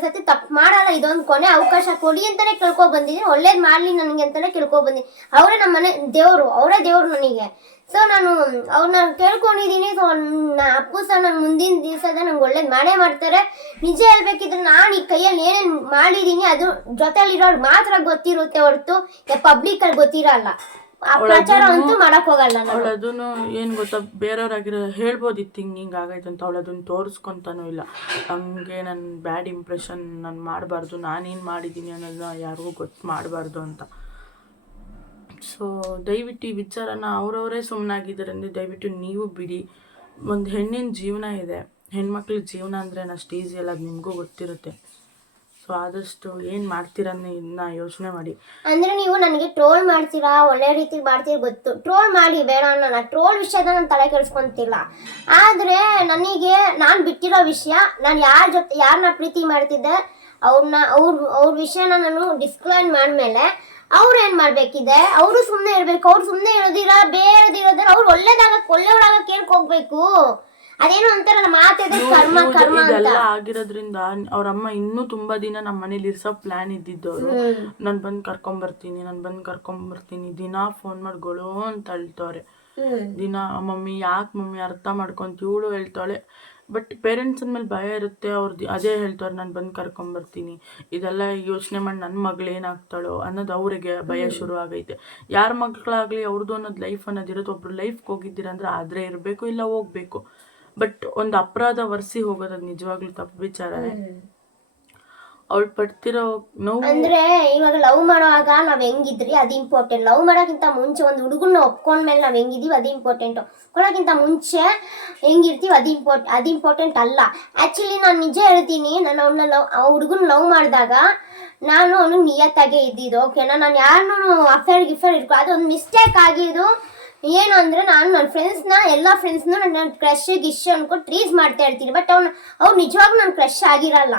ಸತಿ ತಪ್ಪು ಮಾಡಲ್ಲ, ಇದೊಂದು ಕೊನೆ ಅವಕಾಶ ಕೊಡಿ ಅಂತಲೇ ಕೇಳ್ಕೊಂಡು ಬಂದಿದ್ದೀನಿ. ಒಳ್ಳೇದು ಮಾಡಲಿ ನನಗೆ ಅಂತಲೇ ಕೇಳ್ಕೊಂಡು ಬಂದಿದ್ದೀನಿ. ಅವರೇ ನಮ್ಮ ಮನೆ ದೇವರು, ಅವರೇ ದೇವರು ನನಗೆ. ಸೊ ನಾನು ಅವ್ರನ್ನ ಕೇಳ್ಕೊಂಡಿದ್ದೀನಿ. ಸೊ ಅಪ್ಪು ಸರ್ ನನ್ನ ಮುಂದಿನ ದಿವಸದ ನಂಗೆ ಒಳ್ಳೇದು ಮಾಡೇ ಮಾಡ್ತಾರೆ. ನಿಜ ಹೇಳ್ಬೇಕಿದ್ರೆ ನಾನು ಈ ಕೈಯಲ್ಲಿ ಏನೇನು ಮಾಡಿದ್ದೀನಿ ಅದು ಜೊತೆಲಿರೋರು ಮಾತ್ರ ಗೊತ್ತಿರುತ್ತೆ ಹೊರತು ಪಬ್ಲಿಕಲ್ಲಿ ಗೊತ್ತಿರಲ್ಲ. ಆ ಪ್ರಚಾರ ಅಂತೂ ಮಾಡಕ್ ಹೋಗಲ್ಲ. ಅವಳು ಅದನ್ನು ಏನು ಗೊತ್ತಾ, ಬೇರೆಯವ್ರಾಗಿರೋ ಹೇಳ್ಬೋದಿತ್ತು ಹಿಂಗೆ ಆಗೈತೆ ಅಂತ. ಅವಳು ಅದನ್ನು ತೋರಿಸ್ಕೊತಾನೂ ಇಲ್ಲ. ಹಂಗೆ ನನ್ನ ಬ್ಯಾಡ್ ಇಂಪ್ರೆಷನ್ ನಾನು ಮಾಡಬಾರ್ದು, ನಾನೇನು ಮಾಡಿದ್ದೀನಿ ಅನ್ನೋದನ್ನ ಯಾರಿಗೂ ಗೊತ್ತು ಮಾಡಬಾರ್ದು ಅಂತ. ಸೊ ದಯವಿಟ್ಟು ಈ ವಿಚಾರನ ಅವರವರೇ ಸುಮ್ಮನಾಗಿದ್ದಾರೆ ಅಂದರೆ ದಯವಿಟ್ಟು ನೀವು ಬಿಡಿ. ಒಂದು ಹೆಣ್ಣಿನ ಜೀವನ ಇದೆ, ಹೆಣ್ಮಕ್ಳ ಜೀವನ ಅಂದರೆ ಅಷ್ಟು ಈಸಿ ಅಲ್ಲ, ಅದು ನಿಮಗೂ ಗೊತ್ತಿರುತ್ತೆ. ಸೊ ಆದಷ್ಟು ಏನು ಮಾಡ್ತೀರನ್ನ ಯೋಚನೆ ಮಾಡಿ. ಅಂದರೆ ನೀವು ನನಗೆ ಟ್ರೋಲ್ ಮಾಡ್ತೀರಾ, ಒಳ್ಳೆ ರೀತಿ ಮಾಡ್ತೀರಿ ಗೊತ್ತು, ಟ್ರೋಲ್ ಮಾಡಿ, ಬೇಡ ಅನ್ನೋಣ. ಟ್ರೋಲ್ ವಿಷಯದ ನಾನು ತಲೆ ಕೆಡಿಸ್ಕೊಂತಿಲ್ಲ. ಆದರೆ ನನಗೆ ನಾನು ಬಿಟ್ಟಿರೋ ವಿಷಯ, ನಾನು ಯಾರನ್ನ ಪ್ರೀತಿ ಮಾಡ್ತಿದ್ದೆ ಅವ್ರ ವಿಷಯನ ನಾನು ಡಿಸ್ಕ್ಲೋಸ್ ಮಾಡಿದ್ಮೇಲೆ ಅವ್ರು ಏನ್ ಮಾಡ್ಬೇಕಿದೆ, ಅವರು ಸುಮ್ನೆ ಇರ್ಬೇಕು. ಅವ್ರು ಸುಮ್ನೆ ಬೇರೆದಿರೋದ್ರ ಅವ್ರು ಒಳ್ಳೆಯವ್ರಾಗ ಹೋಗ್ಬೇಕು. ಅದೇನೋ ಅಂತಾರಲ್ಲ ಮಾತಿದೆ ಕರ್ಮ ಕರ್ಮ ಅಂತ. ಇದೆಲ್ಲ ಆಗಿರೋದ್ರಿಂದ ಅವ್ರಮ್ಮ ಇನ್ನೂ ತುಂಬಾ ದಿನ ನಮ್ಮ ಮನೇಲಿ ಇರ್ಸೋ ಪ್ಲಾನ್ ಇದ್ದಿದ್ದವ್ರು. ನಾನು ಬಂದು ಕರ್ಕೊಂಬರ್ತೀನಿ ದಿನಾ ಫೋನ್ ಮಾಡಿ ಗೊಳೋ ಅಂತ ಅಳ್ತವ್ರೆ. ದಿನ ಮಮ್ಮಿ ಯಾಕೆ ಮಮ್ಮಿ ಅರ್ಥ ಮಾಡ್ಕೊಂತ ಇವಳು ಹೇಳ್ತಾಳೆ. ಬಟ್ ಪೇರೆಂಟ್ಸ್ ಅಂದ್ಮೇಲೆ ಭಯ ಇರುತ್ತೆ. ಅವ್ರದ್ದು ಅದೇ ಹೇಳ್ತಾರೆ, ನಾನು ಬಂದು ಕರ್ಕೊಂಬರ್ತೀನಿ. ಇದೆಲ್ಲ ಯೋಚನೆ ಮಾಡಿ ನನ್ನ ಮಗಳು ಏನಾಗ್ತಾಳೋ ಅನ್ನೋದು ಅವ್ರಿಗೆ ಭಯ ಶುರು ಆಗೈತೆ. ಯಾರ ಮಕ್ಕಳಾಗಲಿ ಅವ್ರದ್ದು ಅನ್ನೋದು ಲೈಫ್ ಅನ್ನೋದಿರುತ್ತೆ. ಒಬ್ರು ಲೈಫ್ಗೆ ಹೋಗಿದ್ದೀರ ಅಂದರೆ ಆದರೆ ಇರಬೇಕು, ಇಲ್ಲ ಹೋಗ್ಬೇಕು. ಬಟ್ ಒಂದು ಅಪರಾಧ ವರ್ಸಿ ಹೋಗೋದು ಅದು ನಿಜವಾಗ್ಲೂ ತಪ್ಪು ವಿಚಾರನೇ. ಅವಳು ಪಡ್ತಿರೋ ನೋವು ಅಂದ್ರೆ ಇವಾಗ ಲವ್ ಮಾಡುವಾಗ ನಾವ್ ಹೆಂಗಿದ್ರಿ ಅದು ಇಂಪಾರ್ಟೆಂಟ್. ಲವ್ ಮಾಡೋಕ್ಕಿಂತ ಮುಂಚೆ ಒಂದು ಹುಡುಗನ್ನ ಒಪ್ಕೊಂಡ್ಮೇಲೆ ನಾವ್ ಹೆಂಗಿದೀವಿ ಅದು ಇಂಪಾರ್ಟೆಂಟ್. ಕೊಡೋಕ್ಕಿಂತ ಮುಂಚೆ ಹೆಂಗಿರ್ತೀವಿ ಅದು ಇಂಪಾರ್ಟೆಂಟ್ ಅಲ್ಲ. ಆಕ್ಚುಲಿ ನಾನು ನಿಜ ಹೇಳ್ತೀನಿ, ನಾನು ಅವನ್ನ ಹುಡುಗನ ಲವ್ ಮಾಡಿದಾಗ ನಾನು ಅವನಿಗೆ ನಿಯತ್ತಾಗೆ ಇದ್ದಿದ್ದು. ಓಕೆನಾ, ನಾನು ಯಾರನ್ನೂ ಅಫೇರ್ ಇಟ್ಕೊ ಅದೊಂದು ಮಿಸ್ಟೇಕ್ ಆಗಿದ್ದು. ಏನು ಅಂದ್ರೆ ನಾನು ನನ್ನ ಎಲ್ಲ ಫ್ರೆಂಡ್ಸ್ನ ನನ್ನ ಕ್ರಶ್ ಗಿಶ್ ಅನ್ಕೊಂಡು ಟ್ರೀಸ್ ಮಾಡ್ತಾ ಇರ್ತೀನಿ. ಬಟ್ ಅವ್ರು ನಿಜವಾಗ್ಲೂ ನನ್ನ ಕ್ರಶ್ ಆಗಿರಲ್ಲ.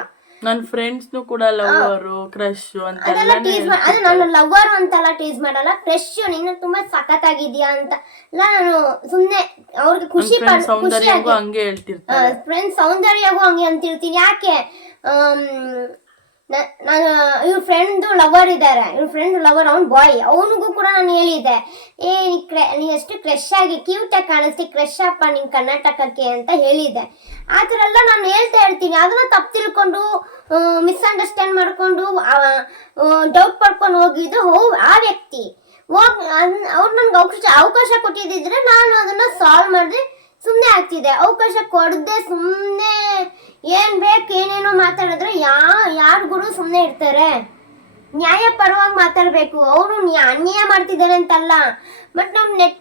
ನನ್ನ ಫ್ರೆಂಡ್ಸ್ನು ಕೂಡ ಲವ್ವರು ಕ್ರಶ್ ಅಂತ ಅದೆಲ್ಲ ಟೀಸ್ ಅದು ನಾನು ಲವ್ವರು ಅಂತೆಲ್ಲ ಟೀಸ್ ಮಾಡಲ್ಲ. ಕ್ರಶ್ ನೀನು ತುಂಬಾ ಸಖತ್ತಾಗಿದ್ಯಾ ಅಂತ ನಾನು ಸುಮ್ಮನೆ ಅವ್ರಿಗೆ ಖುಷಿ ಹಂಗೆ ಹೇಳ್ತಿರ್ತಾರೆ. ಫ್ರೆಂಡ್ಸ್ ಸೌಂದರ್ಯಗೂ ಹಂಗೆ ಅಂತಿರ್ತೀನಿ. ಯಾಕೆ ನಾನು ಇವ್ರ ಫ್ರೆಂಡ್ ಲವರ್ ಇದ್ದಾರೆ, ಇವ್ರ ಫ್ರೆಂಡ್ ಲವರ್ ಅವ್ನು ಬಾಯ್, ಅವನಿಗೂ ಕೂಡ ನಾನು ಹೇಳಿದ್ದೆ, ನೀ ಎಷ್ಟು ಕ್ರಶ್ ಆಗಿ ಕ್ಯೂಟಾಗಿ ಕಾಣಿಸ್ತಿ, ಕ್ರಶ್ ಅಪ್ಪ ನಿನ್ ಕರ್ನಾಟಕಕ್ಕೆ ಅಂತ ಹೇಳಿದ್ದೆ. ಆ ಥರ ಎಲ್ಲ ನಾನು ಹೇಳ್ತಾ ಇರ್ತೀನಿ. ಅದನ್ನ ತಪ್ಪು ತಿಳ್ಕೊಂಡು ಮಿಸ್ಅಂಡರ್ಸ್ಟ್ಯಾಂಡ್ ಮಾಡ್ಕೊಂಡು ಡೌಟ್ ಪಡ್ಕೊಂಡು ಹೋಗಿದ್ದು ಆ ವ್ಯಕ್ತಿ. ಅವ್ರು ನನ್ಗೆ ಅವಕಾಶ ಕೊಟ್ಟಿದ್ದಿದ್ರೆ ನಾನು ಅದನ್ನ ಸಾಲ್ವ್ ಮಾಡಿದ್ರೆ ಸುಮ್ಮನೆ ಆಗ್ತಿದೆ. ಅವಕಾಶ ಕೊಡದೆ ಸುಮ್ಮನೆ ಏನ್ ಬೇಕು ಏನೇನೋ ಮಾತಾಡಿದ್ರೆ ಯಾರಿಗೂ ಸುಮ್ಮನೆ ಇರ್ತಾರೆ. ನ್ಯಾಯ ಪರವಾಗಿ ಮಾತಾಡ್ಬೇಕು. ಅವನು ಅನ್ಯಾಯ ಮಾಡ್ತಿದ್ದಾನೆ ಅಂತಲ್ಲ, ಬಟ್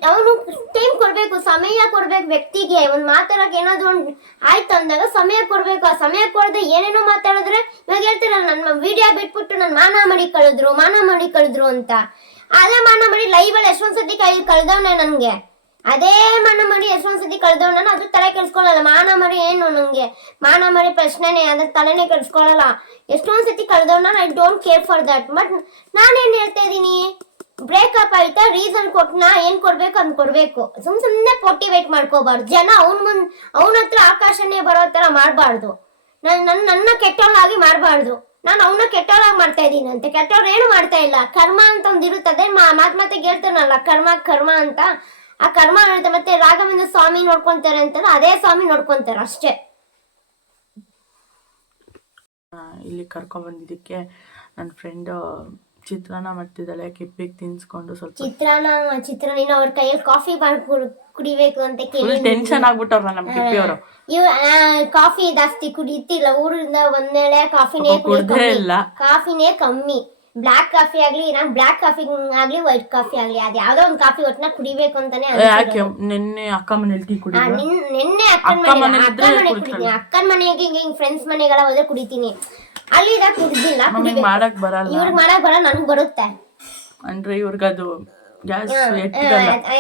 ಅವನು ಟೈಮ್ ಕೊಡ್ಬೇಕು, ಸಮಯ ಕೊಡ್ಬೇಕು ವ್ಯಕ್ತಿಗೆ. ಒಂದು ಮಾತಾಡಕ್ಕೆ ಏನಾದ್ರು ಒಂದು ಆಯ್ತು ಅಂದಾಗ ಸಮಯ ಕೊಡ್ಬೇಕು. ಆ ಸಮಯ ಕೊಡದೆ ಏನೇನೋ ಮಾತಾಡಿದ್ರೆ ಇವಾಗ ಹೇಳ್ತೀರಲ್ಲ, ನನ್ನ ವಿಡಿಯೋ ಬಿಟ್ಬಿಟ್ಟು ನಾನು ಮಾನ ಮಾಡಿ ಕಳಿದ್ರು ಅಂತ. ಅದೇ ಮಾನ ಮಾಡಿ ಲೈವಲ್ಲಿ ಎಷ್ಟೊಂದು ಸತಿ ಕಳ್ದವನೆ ನನಗೆ. ಅದೇ ಮಾನ ಮಾಡಿ ಎಷ್ಟೊಂದು ಸತಿ ಕಳ್ದವ್ ನಾನು ಅದ್ರ ತಲೆ ಕೆಲ್ಸ್ಕೊಳ್ಳಲ್ಲ. ಮಾನ ಮಾಡಿ ಏನು ನಂಗೆ ಮಾನ ಮಾಡಿ ಪ್ರಶ್ನೆನೇ ಅದ್ರ ತಲೆನೇ ಕೆಲ್ಸ್ಕೊಳ್ಳಲ್ಲ. ಎಷ್ಟೊಂದು ಸತಿ ಕಳ್ದವ್ ನಾನು I don't care for that. But ನಾನೇನ್ ಹೇಳ್ತಾ ಇದ್ದೀನಿ, ಬ್ರೇಕಪ್ ಆಯ್ತಾ, ರೀಸನ್ ಕೊಟ್ನಾ, ಏನ್ ಕೊಡ್ಬೇಕು ಅದ್ ಕೊಡ್ಬೇಕು. ಸುಮ್ನೆ ಮೋಟಿವೇಟ್ ಮಾಡ್ಕೋಬಾರ್ದು. ಜನ ಅವನ ಹತ್ರ ಆಕಾಶನೇ ಬರೋ ತರ ಮಾಡ್ಬಾರ್ದು. ನನ್ನ ಕೆಟ್ಟವಳಾಗಿ ಮಾಡ್ಬಾರ್ದು. ನಾನು ಅವನ ಕೆಟ್ಟವಳಾಗಿ ಮಾಡ್ತಾ ಇದ್ದೀನಿ ಅಂತ. ಕೆಟ್ಟವ್ರು ಏನು ಮಾಡ್ತಾ ಇಲ್ಲ. ಕರ್ಮ ಅಂತ ಒಂದಿರುತ್ತದೆ. ಮಾತಿಗೆ ಹೇಳ್ತಾನಲ್ಲ ಕರ್ಮ ಅಂತ. ಆ ಕರ್ಮ ನೋಡುತ್ತೆ. ಮತ್ತೆ ರಾಘವೇಂದ್ರ ಸ್ವಾಮಿ ನೋಡ್ಕೊಂತಾರೆ ಅಂತಾರ, ಅದೇ ಸ್ವಾಮಿ ನೋಡ್ಕೊಂತಾರೆ ಅಷ್ಟೇ. ಇಲ್ಲಿ ಕರ್ಕೊಂಡ್ ಬಂದಿದ್ದಕ್ಕೆ ನನ್ನ ಫ್ರೆಂಡ್ ಚಿತ್ರಾನ್ನ ಮಾಡ್ತಿದ್ದಾಳೆ. ಕೆಪ್ಪಿಗೆ ತಿನ್ಸ್ಕೊಂಡು ಸ್ವಲ್ಪ ಚಿತ್ರಾನ್ನ ಅವ್ರ ಕೈಯಲ್ಲಿ ಕಾಫಿ ಮಾಡಿ ಕುಡಿಬೇಕು ಅಂತ ಕೇಳಿ ಟೆನ್ಷನ್ ಆಗ್ಬಿಟ್ಟವ್ರ ನಮ್ಮ ಕಿಪ್ಪಿ ಅವರು. ಕಾಫಿ ಜಾಸ್ತಿ ಕುಡಿತಿಲ್ಲ. ಊರಿಂದ ಬಂದ್ಮೇಲೆ ಕಾಫಿನೇ ಕಮ್ಮಿ. ಬ್ಲಾಕ್ ಕಾಫಿ ಆಗ್ಲಿ, ಬ್ಲಾಕ್ ಕಾಫಿ ಆಗ್ಲಿ, ವೈಟ್ ಕಾಫಿ ಆಗ್ಲಿ, ಅದ್ ಯಾವ್ದೋ ಒಂದ್ ಕಾಫಿ ಒಟ್ಟಿನ ಕುಡಿಬೇಕು ಅಂತಾನೆ. ನಿನ್ನೆ ಅಕ್ಕ ಮನೇಲಿ ಟೀ ಕುಡಿದ್ವಿ. ನಿನ್ನೆ ಅಕ್ಕನ ಮನೆಗೆ ಹಿಂಗ್ ಫ್ರೆಂಡ್ಸ್ ಮನೆಗೆಲ್ಲ ಹೋದ್ರೆ ಕುಡಿತೀನಿ. ಅಲ್ಲಿ ಇದಾಗ ಕುಡಿದಿಲ್ಲ. ಮಾಡಕ್ ಬರಲ್ಲ, ಇವ್ರಿಗೆ ಮಾಡಕ್ ಬರಲ್ಲ, ನನ್ಗೆ ಬರುತ್ತೆ. ಅಂದ್ರೆ ಇವ್ರಿಗದು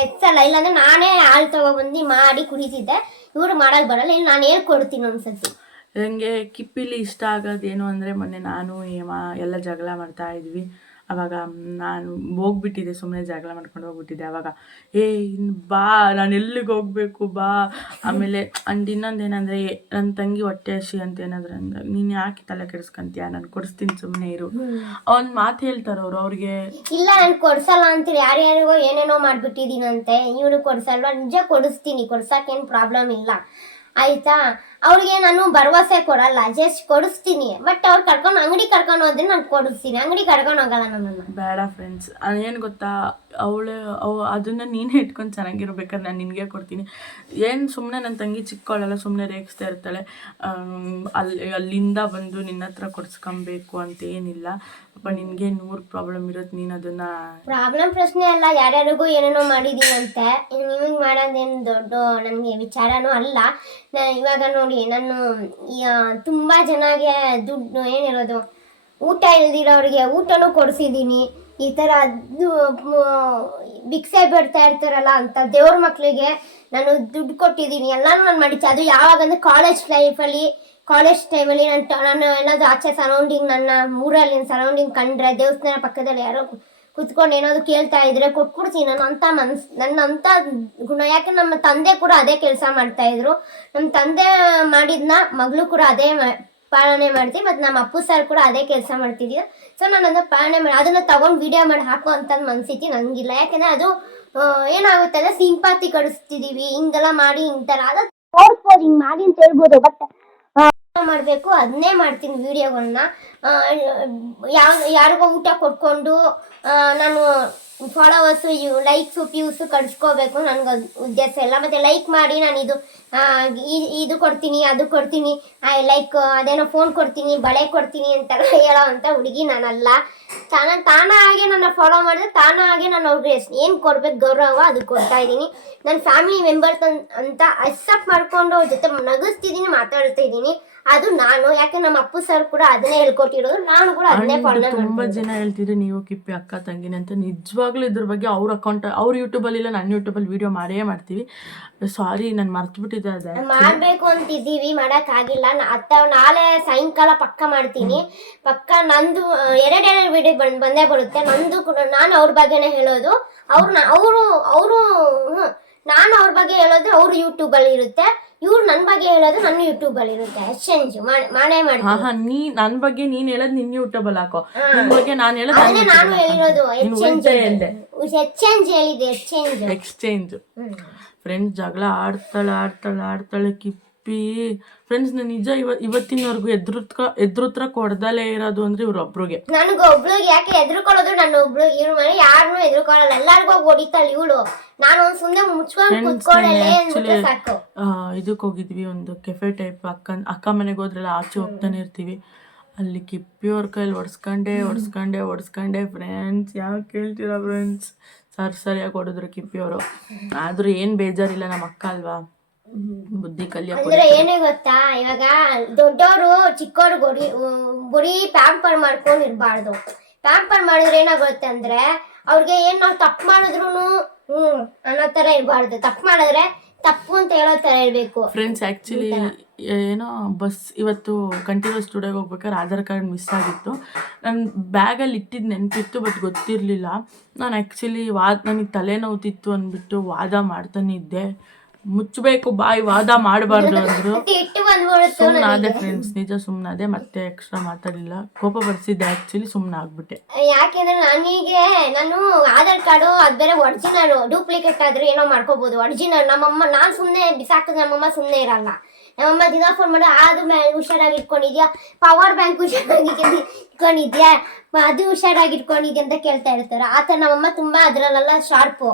ಎಚ್ಚಲ್ಲ. ಇಲ್ಲಾಂದ್ರೆ ನಾನೇ ಹಾಲು ತಗೊಬಂದು ಮಾಡಿ ಕುಡಿತಿದ್ದೆ. ಇವ್ರು ಮಾಡಕ್ ಬರಲ್ಲ. ಇಲ್ಲಿ ನಾನು ಹೇಳ್ಕೊಡ್ತೀನಿ ಒಂದ್ಸತಿ. ನನಗೆ ಕಿಪ್ಪಿಲಿ ಇಷ್ಟ ಆಗೋದೇನು ಅಂದರೆ, ಮೊನ್ನೆ ನಾನು ಹೇಮ ಎಲ್ಲ ಜಗಳ ಮಾಡ್ತಾ ಇದ್ವಿ. ಅವಾಗ ನಾನು ಹೋಗ್ಬಿಟ್ಟಿದ್ದೆ, ಸುಮ್ಮನೆ ಜಗಳ ಮಾಡ್ಕೊಂಡು ಹೋಗ್ಬಿಟ್ಟಿದ್ದೆ. ಅವಾಗ ಬಾ, ನಾನು ಎಲ್ಲಿಗೆ ಹೋಗ್ಬೇಕು ಬಾ. ಆಮೇಲೆ ಇನ್ನೊಂದೇನಂದರೆ, ನನ್ನ ತಂಗಿ ಹೊಟ್ಟೆ ಹಸಿ ಅಂತ ಏನಾದ್ರು ಅಂದ್ರೆ, ನೀನು ಯಾಕೆ ತಲೆ ಕೆಡಿಸ್ಕೊಂತೀಯ, ನಾನು ಕೊಡಿಸ್ತೀನಿ ಸುಮ್ಮನೆ ಇರು. ಒಂದು ಮಾತು ಹೇಳ್ತಾರೆ ಅವ್ರಿಗೆ. ಇಲ್ಲ ನಾನು ಕೊಡ್ಸಲ್ಲ ಅಂತೀರಿ. ಯಾರ್ಯಾರಿಗೋ ಏನೇನೋ ಮಾಡ್ಬಿಟ್ಟಿದ್ದೀನಂತೆ. ಇವ್ರು ಕೊಡ್ಸಲ್ವಾ? ನಿಜ ಕೊಡಿಸ್ತೀನಿ, ಕೊಡ್ಸಕ್ಕೇನು ಪ್ರಾಬ್ಲಮ್ ಇಲ್ಲ ಆಯ್ತಾ. ಅವ್ರಿಗೆ ನಾನು ಭರವಸೆ ಕೊಡಲ್ಲ, ಜಸ್ಟ್ ಕೊಡಿಸ್ತೀನಿ. ಬಟ್ ಅವ್ರು ಅಂಗಡಿ ಕರ್ಕೊಂಡು ಹೋದ್ರೆ ನಾನು ಕೊಡಿಸ್ತೀನಿ, ಅಂಗಡಿ ಕರ್ಕೊಂಡು ಹೋಗಲ್ಲ ನನ್ನನ್ನು. ಬೇಡ ಫ್ರೆಂಡ್ಸ್, ಏನು ಗೊತ್ತಾ, ಅದನ್ನ ನೀನೇ ಇಟ್ಕೊಂಡು ಚೆನ್ನಾಗಿರ್ಬೇಕಾದ್ರೆ ನಾನು ನಿನಗೆ ಕೊಡ್ತೀನಿ. ಏನು ಸುಮ್ಮನೆ ನನ್ನ ತಂಗಿ ಚಿಕ್ಕವಳೆಲ್ಲ ಸುಮ್ಮನೆ ರೇಗಿಸ್ತಾ ಇರ್ತಾಳೆ. ಅಲ್ಲಿಂದ ಬಂದು ನಿನ್ನ ಹತ್ರ ಕೊಡ್ಸ್ಕೊಬೇಕು ಅಂತ ಏನಿಲ್ಲ. ನಿನಗೆ 100 ಪ್ರಾಬ್ಲಮ್ ಇರುತ್ತೆ. ನೀನು ಅದನ್ನ ಪ್ರಾಬ್ಲಮ್ ಪ್ರಶ್ನೆ ಅಲ್ಲ, ಯಾರ್ಯಾರಿಗೂ ಏನೇನೋ ಮಾಡಿದೀನಂತೆ. ನಿಮಗೆ ಮಾಡೋದೇನು ದೊಡ್ಡ ನನಗೆ ವಿಚಾರನೂ ಅಲ್ಲ. ಇವಾಗ ನೋಡಿ, ನಾನು ತುಂಬ ಜನಗೆ ದುಡ್ಡು ಏನಿರೋದು, ಊಟ ಇಲ್ದಿರೋರಿಗೆ ಊಟನೂ ಕೊಡಿಸಿದ್ದೀನಿ. ಈ ಥರ ಭಿಕ್ಷೆ ಬಿಡ್ತಾ ಇರ್ತಾರಲ್ಲ ಅಂತ ದೇವ್ರ ಮಕ್ಕಳಿಗೆ ನಾನು ದುಡ್ಡು ಕೊಟ್ಟಿದ್ದೀನಿ. ಎಲ್ಲನೂ ನಾನು ಮಾಡಿದ್ದೆ. ಅದು ಯಾವಾಗಂದ್ರೆ ಕಾಲೇಜ್ ಟೈಮಲ್ಲಿ ನಾನು ಏನಾದರೂ ಆಚೆ ಸರೌಂಡಿಂಗ್, ನನ್ನ ಊರಲ್ಲಿ ಸರೌಂಡಿಂಗ್ ಕಂಡ್ರೆ, ದೇವಸ್ಥಾನ ಪಕ್ಕದಲ್ಲಿ ಯಾರೋ ಕುತ್ಕೊಂಡು ಏನಾದ್ರು ಕೇಳ್ತಾ ಇದ್ರೆ ಕೊಟ್ಬಿಡ್ತೀನಿ ನಾನು ಅಂತ ನನ್ನಂತ ಗುಣ. ಯಾಕೆ ನಮ್ಮ ತಂದೆ ಕೂಡ ಅದೇ ಕೆಲಸ ಮಾಡ್ತಾ ಇದ್ರು. ನಮ್ಮ ತಂದೆ ಮಾಡಿದ್ನ ಮಗಳು ಕೂಡ ಅದೇ ಪಾಲನೆ ಮಾಡ್ತೀವಿ. ಮತ್ತು ನಮ್ಮ ಅಪ್ಪು ಸರ್ ಕೂಡ ಅದೇ ಕೆಲಸ ಮಾಡ್ತಿದ್ದೀವಿ. ಸೊ ನಾನು ಅದನ್ನ ಪಾಲನೆ ಮಾಡಿ ಅದನ್ನ ತಗೊಂಡು ವಿಡಿಯೋ ಮಾಡಿ ಹಾಕೋ ಅಂತ ಮನಸ್ಥಿತಿ ನನಗಿಲ್ಲ. ಯಾಕೆಂದ್ರೆ ಅದು ಏನಾಗುತ್ತೆ ಅಂದ್ರೆ ಸಿಂಪಾತಿ ಕಡಿಸ್ತಿದೀವಿ, ಹಿಂಗೆಲ್ಲ ಮಾಡಿ ಹಿಂಗೆ ಅದು ತೋರಿಸ್ಬೋದು, ಹಿಂಗೆ ಮಾಡಿ ಅಂತ ಹೇಳ್ಬೋದು. ಬಟ್ ಮಾಡಬೇಕು ಅದನ್ನೇ ಮಾಡ್ತೀನಿ ವಿಡಿಯೋಗಳನ್ನ. ಯಾರಿಗೋ ಊಟ ಕೊಟ್ಕೊಂಡು ನಾನು ಫಾಲೋವರ್ಸು ಲೈಕ್ಸು ವ್ಯೂಸು ಕಳ್ಸ್ಕೋಬೇಕು ನನಗೆ ಉದ್ದೇಶ ಇಲ್ಲ. ಮತ್ತು ಲೈಕ್ ಮಾಡಿ ನಾನು ಇದು ಕೊಡ್ತೀನಿ ಅದು ಕೊಡ್ತೀನಿ ಲೈಕ್ ಅದೇನೋ ಫೋನ್ ಕೊಡ್ತೀನಿ ಬಳೆ ಕೊಡ್ತೀನಿ ಅಂತೆಲ್ಲ ಹೇಳೋ ಅಂಥ ಹುಡುಗಿ ನಾನಲ್ಲ. ತಾನಾಗೆ ನನ್ನ ಫಾಲೋ ಮಾಡಿದ್ರೆ ತಾನಾಗೆ ನಾನು ಅವ್ರಿಗೆ ಏನು ಕೊಡ್ಬೇಕು ಗೌರವ ಅದು ಕೊಡ್ತಾ ಇದ್ದೀನಿ. ನನ್ನ ಫ್ಯಾಮಿಲಿ ಮೆಂಬರ್ಸ್ ಅಂತ ಅಕ್ಸೆಪ್ಟ್ ಮಾಡ್ಕೊಂಡು ಅವ್ರ ಜೊತೆ ನಗಿಸ್ತಿದ್ದೀನಿ, ಮಾತಾಡ್ತಾ ಇದ್ದೀನಿ. ಅದು ನಾನು. ಯಾಕೆ ನಮ್ಮ ಅಪ್ಪು ಸರ್ ಕೂಡ ಅದನ್ನೇ ಹೇಳ್ಕೊಟ್ಟಿರೋದು, ನಾನು ಕೂಡ ಅದನ್ನೇ ಫಾಲೋ. ತುಂಬಾ ಜನ ಹೇಳ್ತಿದ್ರೆ ನೀವು ಕಿಪ್ಪಿ ಅಕ್ಕ ತಂಗಿನ ಅಂತ. ನಿಜವಾಗ್ಲೂ ಇದ್ರ ಬಗ್ಗೆ ಅವ್ರ ಅಕೌಂಟ್ ಅವ್ರ ಯೂಟ್ಯೂಬಲ್ಲಿ ಇಲ್ಲ, ನನ್ನ ಯೂಟ್ಯೂಬಲ್ಲಿ ವಿಡಿಯೋ ಮಾಡೇ ಮಾಡ್ತೀವಿ. ಸಾರಿ ನಾನು ಮರ್ತ್ಬಿಟ್ಟಿದ್ದೆ. ಅದೇ ಮಾಡ್ಬೇಕು ಅಂತಿದ್ದೀವಿ, ಮಾಡೋಕ್ಕಾಗಿಲ್ಲ. ನಾಳೆ ಸಾಯಂಕಾಲ ಪಕ್ಕ ಮಾಡ್ತೀನಿ. ಪಕ್ಕ ನಂದು ಎರಡೆರಡು ವಿಡಿಯೋ ಬಂದೇ ಬರುತ್ತೆ. ನಂದು ಕೂಡ ನಾನು ಅವ್ರ ಬಗ್ಗೆನೇ ಹೇಳೋದು. ಅವರು ನಾನು ಅವ್ರ ಬಗ್ಗೆ ಹೇಳೋದು ಅವ್ರು ಯೂಟ್ಯೂಬಲ್ಲಿ ಇರುತ್ತೆ, ಇವ್ರು ನನ್ನ ಬಗ್ಗೆ ಹೇಳೋದು ನನ್ನ ಯೂಟ್ಯೂಬಲ್ಲಿ ಇರುತ್ತೆ. ಎಕ್ಸ್ಚೇಂಜ್ ಮಾಡೇ ಮಾಡ್ತೀನಿ. ನೀ ನನ್ನ ಬಗ್ಗೆ ನೀನ್ ಹೇಳೋದು ನಿನ್ನ ಯೂಟ್ಯೂಬಲ್ಲಿ ಹಾಕೋ, ನಿನ್ ಬಗ್ಗೆ ನಾನು ಹೇಳೋದು ಅದನ್ನೇ ನಾನು ಹೇಳಿರೋದು. ಎಕ್ಸ್ಚೇಂಜ್ ಹೇಳಿದೆ. ಎಕ್ಸ್ಚೇಂಜ್ ಫ್ರೆಂಡ್ಸ್ ಜಗಳ ಆಡ್ತಾಳೆ ಕಿಪ್ಪಿ. ಫ್ರೆಂಡ್ಸ್ ನಾನು ನಿಜ ಇವತ್ತಿನವರೆಗೂ ಎದುರುತ್ರ ಕೊಡ್ದಲೇ ಇರೋದು ಅಂದ್ರೆ ಇವ್ರೊಬ್ರಿಗೆ. ನನಗೊಬ್ಳಿಗೆ ಯಾಕೆ ಎದುರುಕೊಳ್ಳೋದು? ನನ್ನ ಒಬ್ಳು ಇವ್ರ ಮನೆ ಯಾರನ್ನೂ ಎದುರುಕೊಳ್ಳಲ್ಲ, ಎಲ್ಲಾರ್ಗೂ ಹೊಡಿತಾಳೆ ಇವಳು. ನಾನು ಒಂದ್ ಸುಮ್ಮನೆ ಮುಚ್ಕೊಂಡು ಕುತ್ಕೊಳ್ಳೇ ಸಾಕು. ಇದಕ್ಕೆ ಹೋಗಿದ್ವಿ, ಒಂದು ಕೆಫೆ ಟೈಪ್. ಅಕ್ಕ ಮನೆಗೆ ಹೋದ್ರೆಲ್ಲ ಆಚೆ ಹೋಗ್ತಾನೆ ಇರ್ತೀವಿ. ಅಲ್ಲಿ ಕಿಪ್ಪಿ ಅವ್ರ ಕೈಲಿ ಹೊಡ್ಸ್ಕೊಂಡೆ ಫ್ರೆಂಡ್ಸ್. ಯಾವ ಕೇಳ್ತೀರಾ ಫ್ರೆಂಡ್ಸ್, ಸರಿಯಾಗಿ ಹೊಡೆದ್ರು ಕಿಪ್ಪಿ ಅವರು. ಆದ್ರೂ ಏನ್ ಬೇಜಾರಿಲ್ಲ, ನಮ್ಮ ಅಕ್ಕ ಅಲ್ವಾ, ಬುದ್ಧಿ ಕಲಿಯ. ಅಂದ್ರೆ ಏನೇ ಗೊತ್ತಾ, ಇವಾಗ ದೊಡ್ಡವರು ಚಿಕ್ಕವ್ರು ಬರೀ ಪ್ಯಾಂಪರ್ ಮಾಡ್ಕೊಂಡು ಇರ್ಬಾರ್ದು. ಪ್ಯಾಂಪರ್ ಮಾಡಿದ್ರೆ ಏನಾಗುತ್ತೆ ಅಂದ್ರೆ ಅವ್ರಿಗೆ ಏನ್ ನಾವು ತಪ್ಪು ಮಾಡಿದ್ರು ಅನ್ನೋ ತರ ಇರ್ಬಾರ್ದು. ತಪ್ಪು ಮಾಡಿದ್ರೆ ತಪ್ಪು ಅಂತ ಹೇಳೋ ತರ ಇರ್ಬೇಕು. ಫ್ರೆಂಡ್ಸ್ ಆಕ್ಚುಲಿ ಏನೋ ಬಸ್ ಇವತ್ತು ಕಂಟಿನ್ಯೂಸ್ ಸ್ಟುಡಿಯೋಗೆ ಹೋಗ್ಬೇಕಾದ್ರೆ ಆಧಾರ್ ಕಾರ್ಡ್ ಮಿಸ್ ಆಗಿತ್ತು. ನನ್ನ ಬ್ಯಾಗಲ್ಲಿ ಇಟ್ಟಿದ್ದು ನೆನಪಿತ್ತು, ಬಟ್ ಗೊತ್ತಿರಲಿಲ್ಲ. ನಾನು ಆ್ಯಕ್ಚುಲಿ ನನಗೆ ತಲೆನೋವುತ್ತಿತ್ತು ಅಂದ್ಬಿಟ್ಟು ವಾದ ಮಾಡ್ತಾನೆ ಇದ್ದೆ. ಮುಚ್ಚಬೇಕು ಬಾಯಿ, ವಾದ ಮಾಡಬಾರ್ದು ಅಂದ್ರು. ಸುಮ್ಮನಾದೆ ಫ್ರೆಂಡ್ಸ್, ನಿಜ ಸುಮ್ಮನಾದೆ. ಮತ್ತೆ ಎಕ್ಸ್ಟ್ರಾ ಮಾತಾಡಲಿಲ್ಲ, ಕೋಪ ಬರ್ಸಿದ್ದೆ ಆ್ಯಕ್ಚುಲಿ, ಸುಮ್ಮನೆ ಆಗ್ಬಿಟ್ಟೆ. ಯಾಕೆಂದ್ರೆ ನಾನು ಆಧಾರ್ ಕಾರ್ಡು ಅದು ಬೇರೆ ಒರಿಜಿನಲ್, ಡೂಪ್ಲಿಕೇಟ್ ಆದ್ರೆ ಏನೋ ಮಾಡ್ಕೋಬಹುದು. ಒರಿಜಿನಲ್ ನಮ್ಮಮ್ಮ ನಾನು ಸುಮ್ಮನೆ ಬಿಸಾಕಿದ್ರೆ ನಮ್ಮಮ್ಮ ಸುಮ್ಮನೆ ಇರಲ್ಲ. ನಮ್ಮಮ್ಮ ದಿನ ಫೋನ್ ಮಾಡಿ ಅದು ಹುಷಾರಾಗಿ ಇಟ್ಕೊಂಡಿದ್ಯಾ, ಪವರ್ ಬ್ಯಾಂಕ್ ಹುಷಾರಾಗಿ ಇಟ್ಕೊಂಡಿದ್ಯಾ, ಅದು ಹುಷಾರಾಗಿ ಇಟ್ಕೊಂಡಿದ್ಯಾ ಅಂತ ಕೇಳ್ತಾ ಇರ್ತಾರೆ. ಆತರ ನಮ್ಮಮ್ಮ ತುಂಬಾ ಅದ್ರಲ್ಲೆಲ್ಲ ಶಾರ್ಪು.